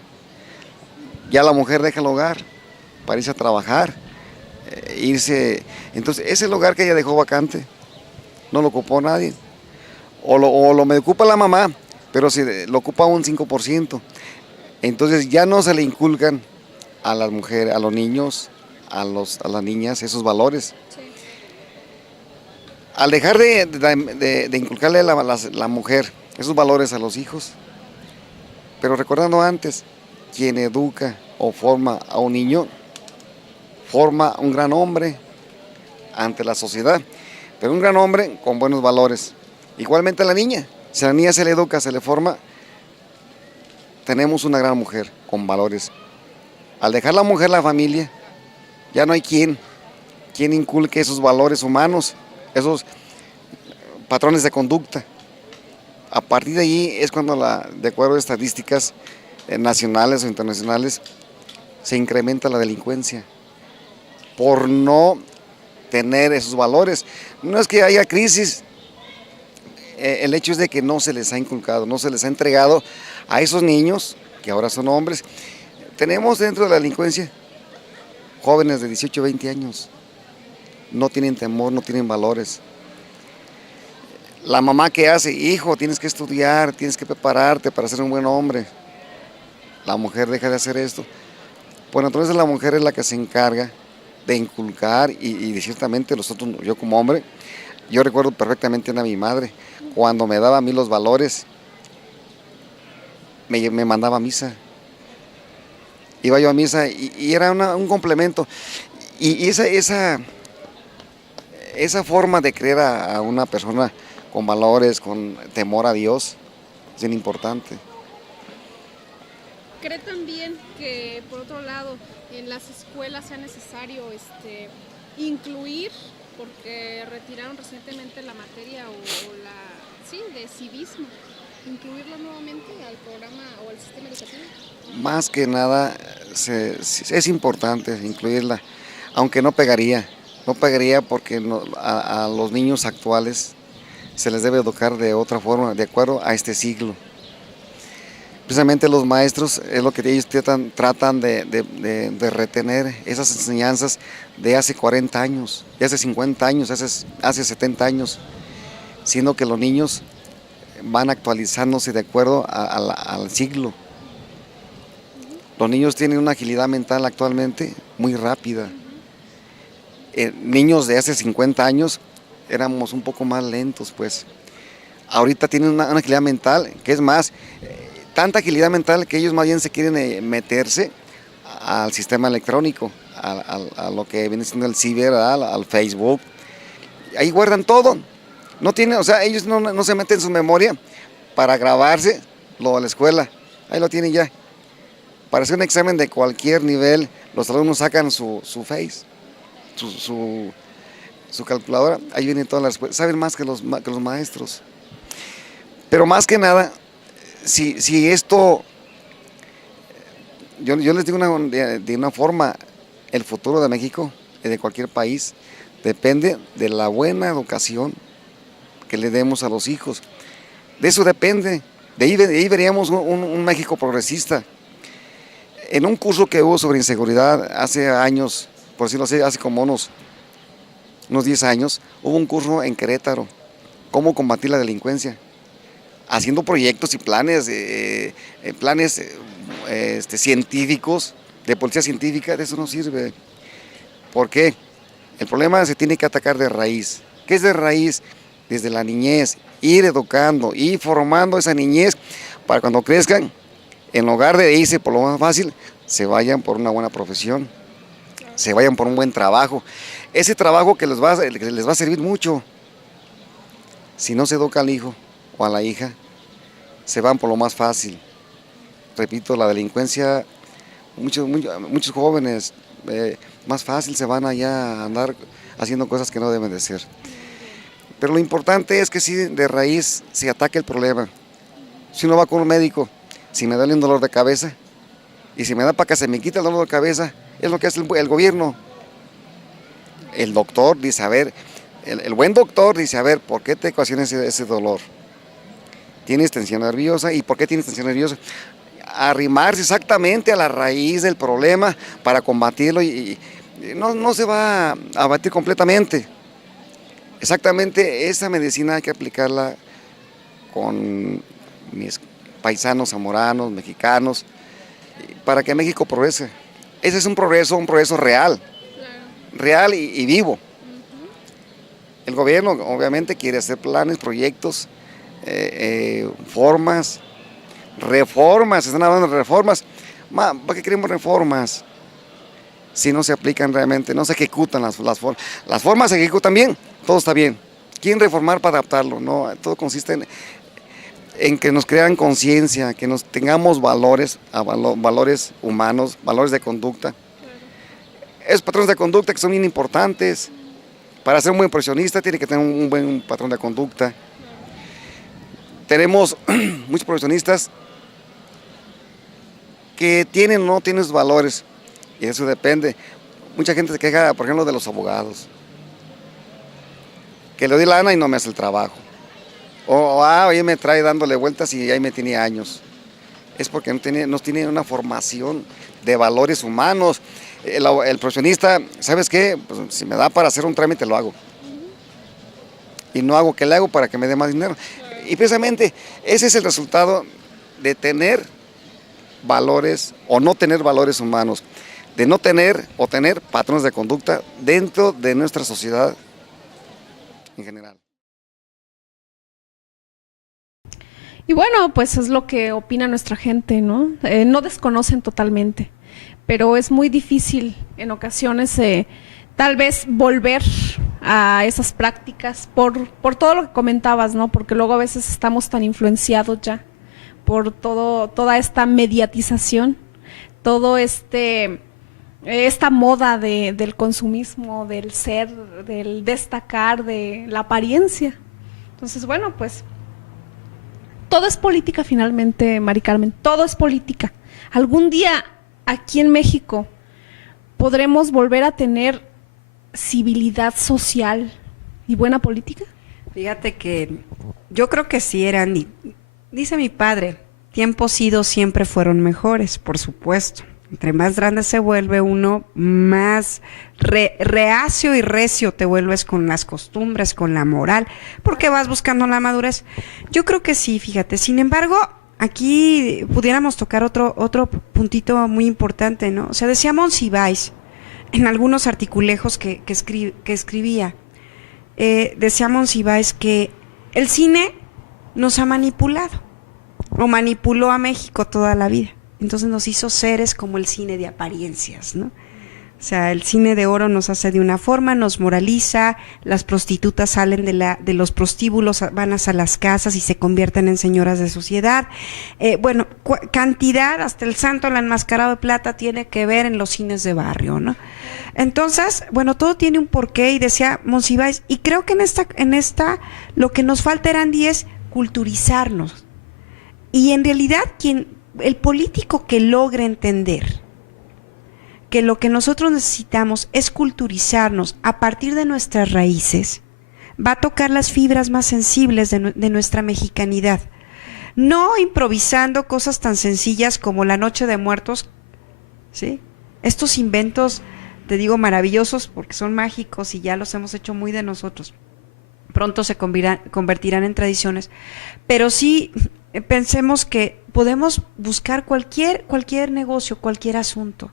Ya la mujer deja el hogar para irse a trabajar, irse. Entonces, ese lugar que ella dejó vacante no lo ocupó nadie. O lo me ocupa la mamá, pero si lo ocupa un 5%. Entonces ya no se le inculcan a las mujeres, a los niños, a las niñas esos valores. Sí. Al dejar de inculcarle a la mujer esos valores a los hijos, pero recordando antes, quien educa o forma a un niño, forma un gran hombre ante la sociedad, pero un gran hombre con buenos valores. Igualmente a la niña, si a la niña se le educa, se le forma, tenemos una gran mujer con valores. Al dejar la mujer la familia, ya no hay quien inculque esos valores humanos, esos patrones de conducta. A partir de ahí es cuando, de acuerdo a estadísticas nacionales o internacionales, se incrementa la delincuencia por no tener esos valores. No es que haya crisis, el hecho es de que no se les ha inculcado, no se les ha entregado a esos niños, que ahora son hombres. Tenemos dentro de la delincuencia jóvenes de 18 o 20 años, no tienen temor, no tienen valores. La mamá que hace, hijo, tienes que estudiar, tienes que prepararte para ser un buen hombre. La mujer deja de hacer esto. Bueno, entonces la mujer es la que se encarga de inculcar y ciertamente nosotros, yo como hombre, yo recuerdo perfectamente a mi madre, cuando me daba a mí los valores, me mandaba a misa. Iba yo a misa y era un complemento. Y esa forma de creer a una persona con valores, con temor a Dios, es bien importante. ¿Cree también que, por otro lado, en las escuelas sea necesario incluir, porque retiraron recientemente la materia de civismo, incluirlo nuevamente al programa o al sistema educativo? Más que nada es importante incluirla, aunque no pegaría porque a los niños actuales se les debe educar de otra forma, de acuerdo a este siglo. Precisamente los maestros es lo que ellos tratan de retener esas enseñanzas de hace 40 años, de hace 50 años, hace 70 años, siendo que los niños van actualizándose de acuerdo al siglo. Los niños tienen una agilidad mental actualmente muy rápida. Niños de hace 50 años éramos un poco más lentos, pues. Ahorita tienen una agilidad mental, que es más, tanta agilidad mental que ellos más bien se quieren meterse al sistema electrónico, a lo que viene siendo el ciber, al Facebook. Ahí guardan todo. No tienen, o sea, ellos no se meten en su memoria para grabarse lo de la escuela. Ahí lo tienen ya. Para hacer un examen de cualquier nivel, los alumnos sacan su face, su calculadora. Ahí vienen todas las respuestas. Saben más que los maestros. Pero más que nada, si esto, yo les digo de una forma, el futuro de México y de cualquier país depende de la buena educación que le demos a los hijos. De eso depende. De ahí veríamos un México progresista. En un curso que hubo sobre inseguridad hace años, por decirlo así, hace como unos 10 años, hubo un curso en Querétaro, cómo combatir la delincuencia, haciendo proyectos y planes científicos, de policía científica. De eso no sirve. ¿Por qué? El problema se tiene que atacar de raíz. ¿Qué es de raíz? Desde la niñez, ir educando y formando esa niñez para cuando crezcan, en lugar de irse por lo más fácil, se vayan por una buena profesión, se vayan por un buen trabajo. Ese trabajo que les va a servir mucho. Si no se educa al hijo o a la hija, se van por lo más fácil. Repito, la delincuencia, muchos jóvenes, más fácil se van allá a andar haciendo cosas que no deben de ser. Pero lo importante es que sí, de raíz se ataque el problema. Si uno va con un médico, si me duele un dolor de cabeza, y si me da para que se me quite el dolor de cabeza, es lo que hace el gobierno. El doctor dice, a ver, el buen doctor dice, a ver, ¿por qué te ocasiona ese dolor? ¿Tienes tensión nerviosa? ¿Y por qué tienes tensión nerviosa? Arrimarse exactamente a la raíz del problema para combatirlo y no se va a abatir completamente. Exactamente, esa medicina hay que aplicarla con mis paisanos zamoranos, mexicanos, para que México progrese. Ese es un progreso real, real y vivo. El gobierno obviamente quiere hacer planes, proyectos, formas, reformas, están hablando de reformas. ¿Para qué queremos reformas? Si no se aplican realmente, no se ejecutan las formas. Las formas se ejecutan bien, todo está bien. ¿Quién reformar para adaptarlo? No, todo consiste en que nos crean conciencia, que nos tengamos valores humanos, valores de conducta. Esos patrones de conducta que son bien importantes. Para ser un buen profesionista tiene que tener un buen patrón de conducta. Tenemos muchos profesionistas que tienen o no tienen esos valores. Y eso depende. Mucha gente se queja, por ejemplo, de los abogados. Que le doy lana y no me hace el trabajo. Oye, me trae dándole vueltas y ahí me tiene años. Es porque no tiene una formación de valores humanos. El profesionista, ¿sabes qué? Pues, si me da para hacer un trámite, lo hago. Y no hago, ¿qué le hago para que me dé más dinero? Y precisamente ese es el resultado de tener valores o no tener valores humanos. De no tener o tener patrones de conducta dentro de nuestra sociedad en general. Y bueno, pues es lo que opina nuestra gente, ¿no? No desconocen totalmente, pero es muy difícil en ocasiones tal vez volver a esas prácticas por todo lo que comentabas, ¿no? Porque luego a veces estamos tan influenciados ya por toda esta mediatización, todo esta moda del consumismo, del ser, del destacar, de la apariencia. Entonces, bueno, pues todo es política finalmente, Mari Carmen, todo es política. Algún día aquí en México podremos volver a tener civilidad social y buena política. Fíjate que yo creo que sí eran, dice mi padre, tiempos idos siempre fueron mejores, por supuesto. Entre más grande se vuelve uno, más reacio y recio te vuelves con las costumbres, con la moral, porque vas buscando la madurez. Yo creo que sí, fíjate. Sin embargo, aquí pudiéramos tocar otro puntito muy importante, ¿no? O sea, decía Monsiváis en algunos articulejos que escribía, decía Monsiváis que el cine nos ha manipulado, o manipuló a México toda la vida. Entonces nos hizo seres como el cine de apariencias, ¿no? O sea, el cine de oro nos hace de una forma, nos moraliza, las prostitutas salen de los prostíbulos, van hacia las casas y se convierten en señoras de sociedad. Bueno, cantidad, hasta el santo, el enmascarado de plata tiene que ver en los cines de barrio, ¿no? Entonces, bueno, todo tiene un porqué, y decía Monsiváis, y creo que en esta lo que nos falta, Erandi, es culturizarnos. Y en realidad el político que logre entender que lo que nosotros necesitamos es culturizarnos a partir de nuestras raíces, va a tocar las fibras más sensibles de nuestra mexicanidad. No improvisando cosas tan sencillas como la Noche de Muertos, ¿sí? Estos inventos, te digo, maravillosos porque son mágicos y ya los hemos hecho muy de nosotros. Pronto se convertirán en tradiciones, pero sí pensemos que podemos buscar cualquier negocio, cualquier asunto.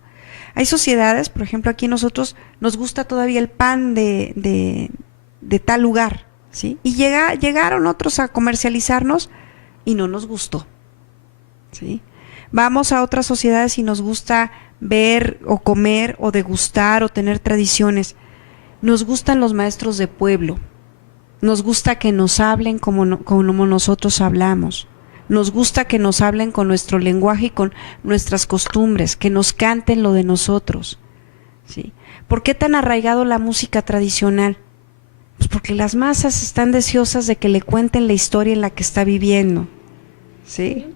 Hay sociedades, por ejemplo, aquí nosotros nos gusta todavía el pan de tal lugar, ¿sí? Y llegaron otros a comercializarnos y no nos gustó, ¿sí? Vamos a otras sociedades y nos gusta ver o comer o degustar o tener tradiciones. Nos gustan los maestros de pueblo, nos gusta que nos hablen como nosotros hablamos. Nos gusta que nos hablen con nuestro lenguaje y con nuestras costumbres, que nos canten lo de nosotros, ¿sí? ¿Por qué tan arraigado la música tradicional? Pues porque las masas están deseosas de que le cuenten la historia en la que está viviendo, ¿sí?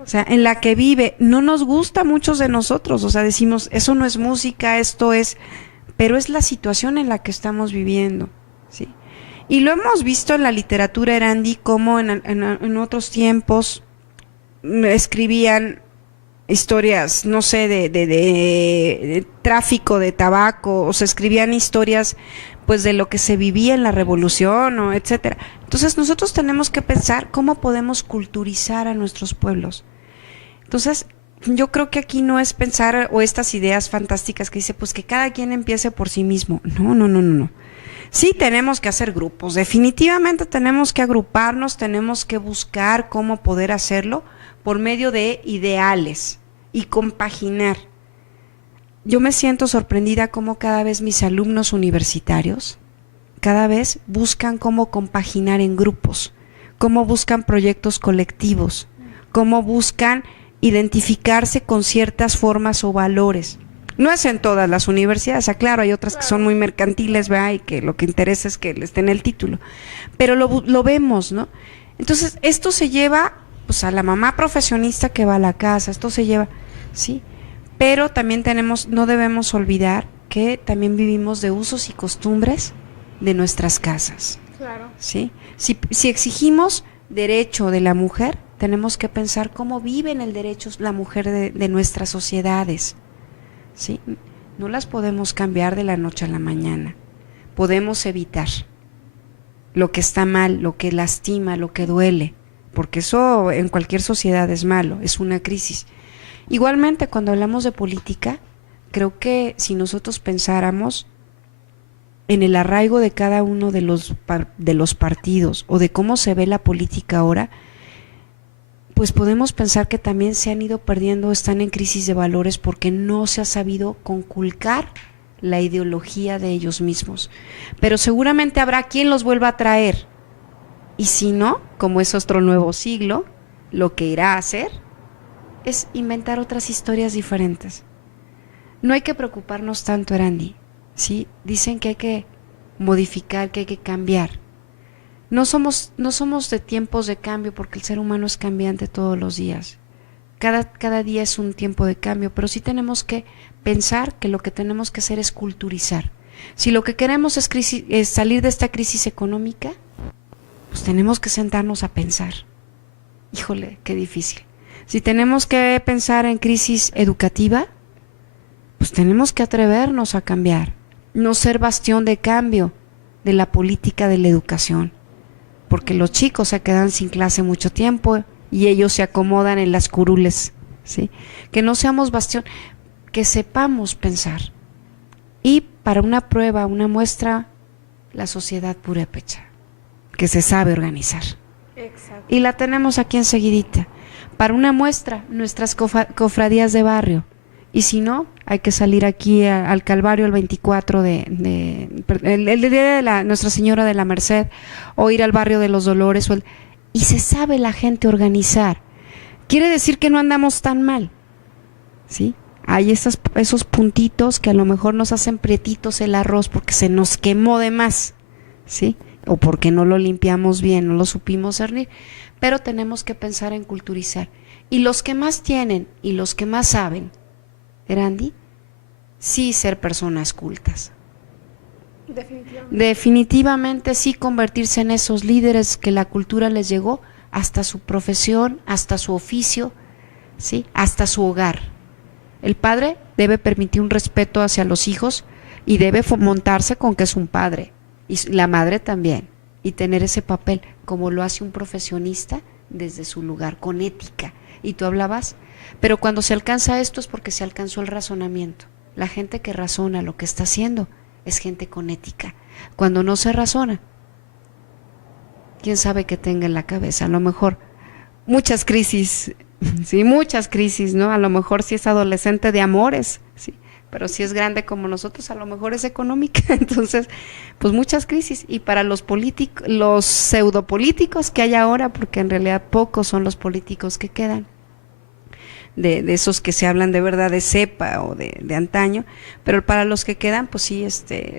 O sea, en la que vive. No nos gusta a muchos de nosotros, o sea, decimos, eso no es música, esto es... Pero es la situación en la que estamos viviendo, ¿sí? Y lo hemos visto en la literatura, Erandi, como en otros tiempos escribían historias, no sé, de tráfico de tabaco, o se escribían historias pues de lo que se vivía en la revolución, o etcétera. Entonces nosotros tenemos que pensar cómo podemos culturizar a nuestros pueblos. Entonces yo creo que aquí no es pensar, o estas ideas fantásticas que dice, pues que cada quien empiece por sí mismo. No. Sí tenemos que hacer grupos, definitivamente tenemos que agruparnos, tenemos que buscar cómo poder hacerlo por medio de ideales y compaginar. Yo me siento sorprendida cómo cada vez mis alumnos universitarios, cada vez buscan cómo compaginar en grupos, cómo buscan proyectos colectivos, cómo buscan identificarse con ciertas formas o valores. No es en todas las universidades, claro, hay otras que son muy mercantiles, ¿verdad? Y que lo que interesa es que les den el título. Pero lo vemos, ¿no? Entonces, esto se lleva pues a la mamá profesionista que va a la casa, esto se lleva, ¿sí? Pero también no debemos olvidar que también vivimos de usos y costumbres de nuestras casas. Claro. ¿Sí? Si exigimos derecho de la mujer, tenemos que pensar cómo viven el derecho la mujer de nuestras sociedades. ¿Sí? No las podemos cambiar de la noche a la mañana. Podemos evitar lo que está mal, lo que lastima, lo que duele, porque eso en cualquier sociedad es malo, es una crisis. Igualmente, cuando hablamos de política, creo que si nosotros pensáramos en el arraigo de cada uno de los partidos o de cómo se ve la política ahora, pues podemos pensar que también se han ido perdiendo, están en crisis de valores porque no se ha sabido conculcar la ideología de ellos mismos. Pero seguramente habrá quien los vuelva a traer. Y si no, como es otro nuevo siglo, lo que irá a hacer es inventar otras historias diferentes. No hay que preocuparnos tanto, Erandi, ¿sí? Dicen que hay que modificar, que hay que cambiar. No somos de tiempos de cambio porque el ser humano es cambiante todos los días. Cada día es un tiempo de cambio, pero sí tenemos que pensar que lo que tenemos que hacer es culturizar. Si lo que queremos es salir de esta crisis económica, pues tenemos que sentarnos a pensar. Híjole, qué difícil. Si tenemos que pensar en crisis educativa, pues tenemos que atrevernos a cambiar, no ser bastión de cambio de la política de la educación. Porque los chicos se quedan sin clase mucho tiempo y ellos se acomodan en las curules, ¿sí? Que no seamos bastión, que sepamos pensar. Y para una prueba, una muestra, la sociedad purépecha, que se sabe organizar. Exacto. Y la tenemos aquí enseguidita. Para una muestra, nuestras cofradías de barrio. Y si no, hay que salir aquí al Calvario el 24 el día de Nuestra Señora de la Merced, o ir al barrio de los Dolores, y se sabe la gente organizar. Quiere decir que no andamos tan mal, ¿sí? Hay esos puntitos que a lo mejor nos hacen prietitos el arroz porque se nos quemó de más, ¿sí? O porque no lo limpiamos bien, no lo supimos cernir, pero tenemos que pensar en culturizar. Y los que más tienen y los que más saben, Erandi, sí ser personas cultas. Definitivamente sí convertirse en esos líderes que la cultura les llegó hasta su profesión, hasta su oficio, ¿sí? Hasta su hogar. El padre debe permitir un respeto hacia los hijos y debe montarse con que es un padre, y la madre también, y tener ese papel como lo hace un profesionista desde su lugar, con ética. Y tú hablabas, pero cuando se alcanza esto es porque se alcanzó el razonamiento. La gente que razona lo que está haciendo es gente con ética. Cuando no se razona, quién sabe qué tenga en la cabeza. A lo mejor muchas crisis, sí, muchas crisis, ¿no? A lo mejor si es adolescente de amores, sí, pero si es grande como nosotros, a lo mejor es económica. Entonces, pues muchas crisis. Y para los políticos, los pseudopolíticos que hay ahora, porque en realidad pocos son los políticos que quedan, de esos que se hablan de verdad de cepa o de antaño, pero para los que quedan, pues sí,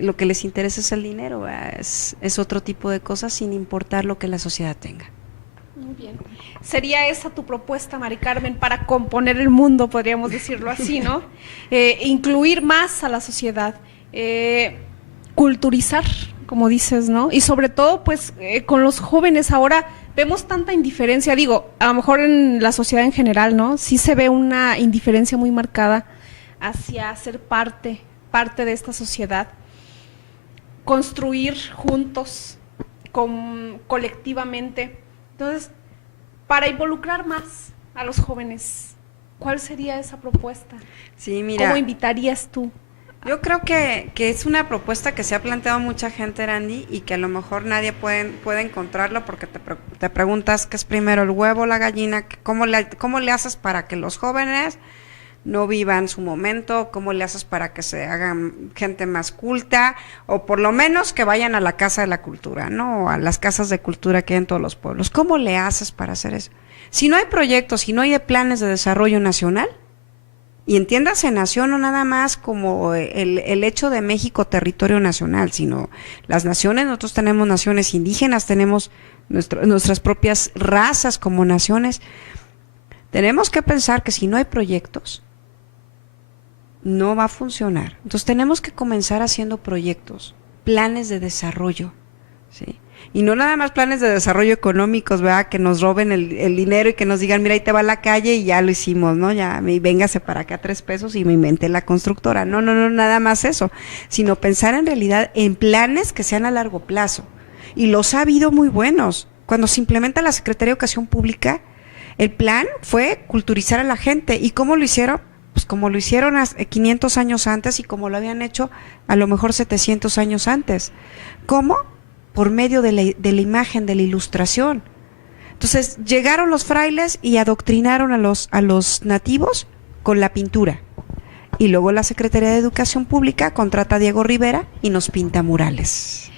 lo que les interesa es el dinero, es otro tipo de cosas sin importar lo que la sociedad tenga. Muy bien. ¿Sería esa tu propuesta, Mari Carmen, para componer el mundo, podríamos decirlo así, ¿no? Incluir más a la sociedad, culturizar, como dices, ¿no? Y sobre todo, pues, con los jóvenes ahora vemos tanta indiferencia, digo, a lo mejor en la sociedad en general, ¿no? Sí se ve una indiferencia muy marcada hacia ser parte de esta sociedad, construir juntos, colectivamente. Entonces, para involucrar más a los jóvenes, ¿cuál sería esa propuesta? Sí, mira, ¿cómo invitarías tú? Yo creo que es una propuesta que se ha planteado mucha gente, Erandi, y que a lo mejor nadie puede encontrarlo porque te preguntas qué es primero, el huevo o la gallina, cómo le haces para que los jóvenes no vivan su momento, cómo le haces para que se hagan gente más culta, o por lo menos que vayan a la Casa de la Cultura, ¿no? O a las casas de cultura que hay en todos los pueblos. ¿Cómo le haces para hacer eso? Si no hay proyectos, si no hay planes de desarrollo nacional, y entiéndase nación no nada más como el hecho de México territorio nacional, sino las naciones, nosotros tenemos naciones indígenas, tenemos nuestras propias razas como naciones. Tenemos que pensar que si no hay proyectos, no va a funcionar. Entonces tenemos que comenzar haciendo proyectos, planes de desarrollo, ¿sí? Y no nada más planes de desarrollo económicos, ¿verdad? Que nos roben el dinero y que nos digan, mira, ahí te va la calle y ya lo hicimos, ¿no? Ya, véngase para acá 3 pesos y me inventé la constructora. No, nada más eso, sino pensar en realidad en planes que sean a largo plazo. Y los ha habido muy buenos. Cuando se implementa la Secretaría de Educación Pública, el plan fue culturizar a la gente. ¿Y cómo lo hicieron? Pues como lo hicieron 500 años antes y como lo habían hecho a lo mejor 700 años antes. ¿Cómo? Por medio de la imagen, de la ilustración. Entonces llegaron los frailes y adoctrinaron a los nativos con la pintura. Y luego la Secretaría de Educación Pública contrata a Diego Rivera y nos pinta murales.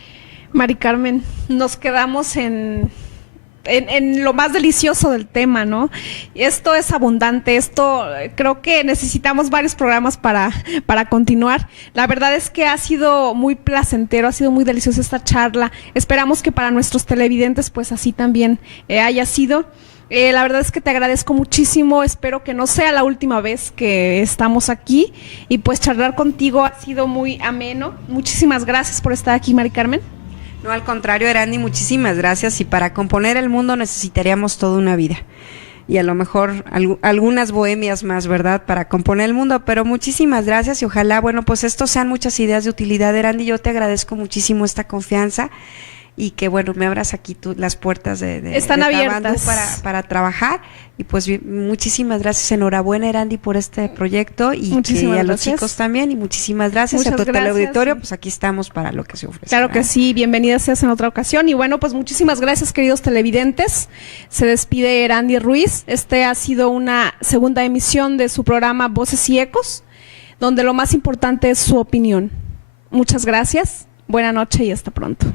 Mari Carmen, nos quedamos en lo más delicioso del tema, ¿no? Esto es abundante, creo que necesitamos varios programas para continuar. La verdad es que ha sido muy placentero, ha sido muy deliciosa esta charla. Esperamos que para nuestros televidentes pues así también haya sido. La verdad es que te agradezco muchísimo, espero que no sea la última vez que estamos aquí y pues charlar contigo ha sido muy ameno. Muchísimas gracias por estar aquí, Mari Carmen. No, al contrario, Erandi, muchísimas gracias. Y para componer el mundo necesitaríamos toda una vida. Y a lo mejor algunas bohemias más, ¿verdad? Para componer el mundo. Pero muchísimas gracias y ojalá, bueno, pues estos sean muchas ideas de utilidad, Erandi. Yo te agradezco muchísimo esta confianza y que, bueno, me abras aquí las puertas Están abiertas para trabajar. Y pues muchísimas gracias, enhorabuena, Erandi, por este proyecto y a los chicos también. Y muchísimas gracias a tu teleauditorio, pues aquí estamos para lo que se ofrece. Claro que sí, bienvenida seas en otra ocasión. Y bueno, pues muchísimas gracias, queridos televidentes. Se despide Erandi Ruiz. Ha sido una segunda emisión de su programa Voces y Ecos. donde lo más importante es su opinión. Muchas gracias, buena noche y hasta pronto.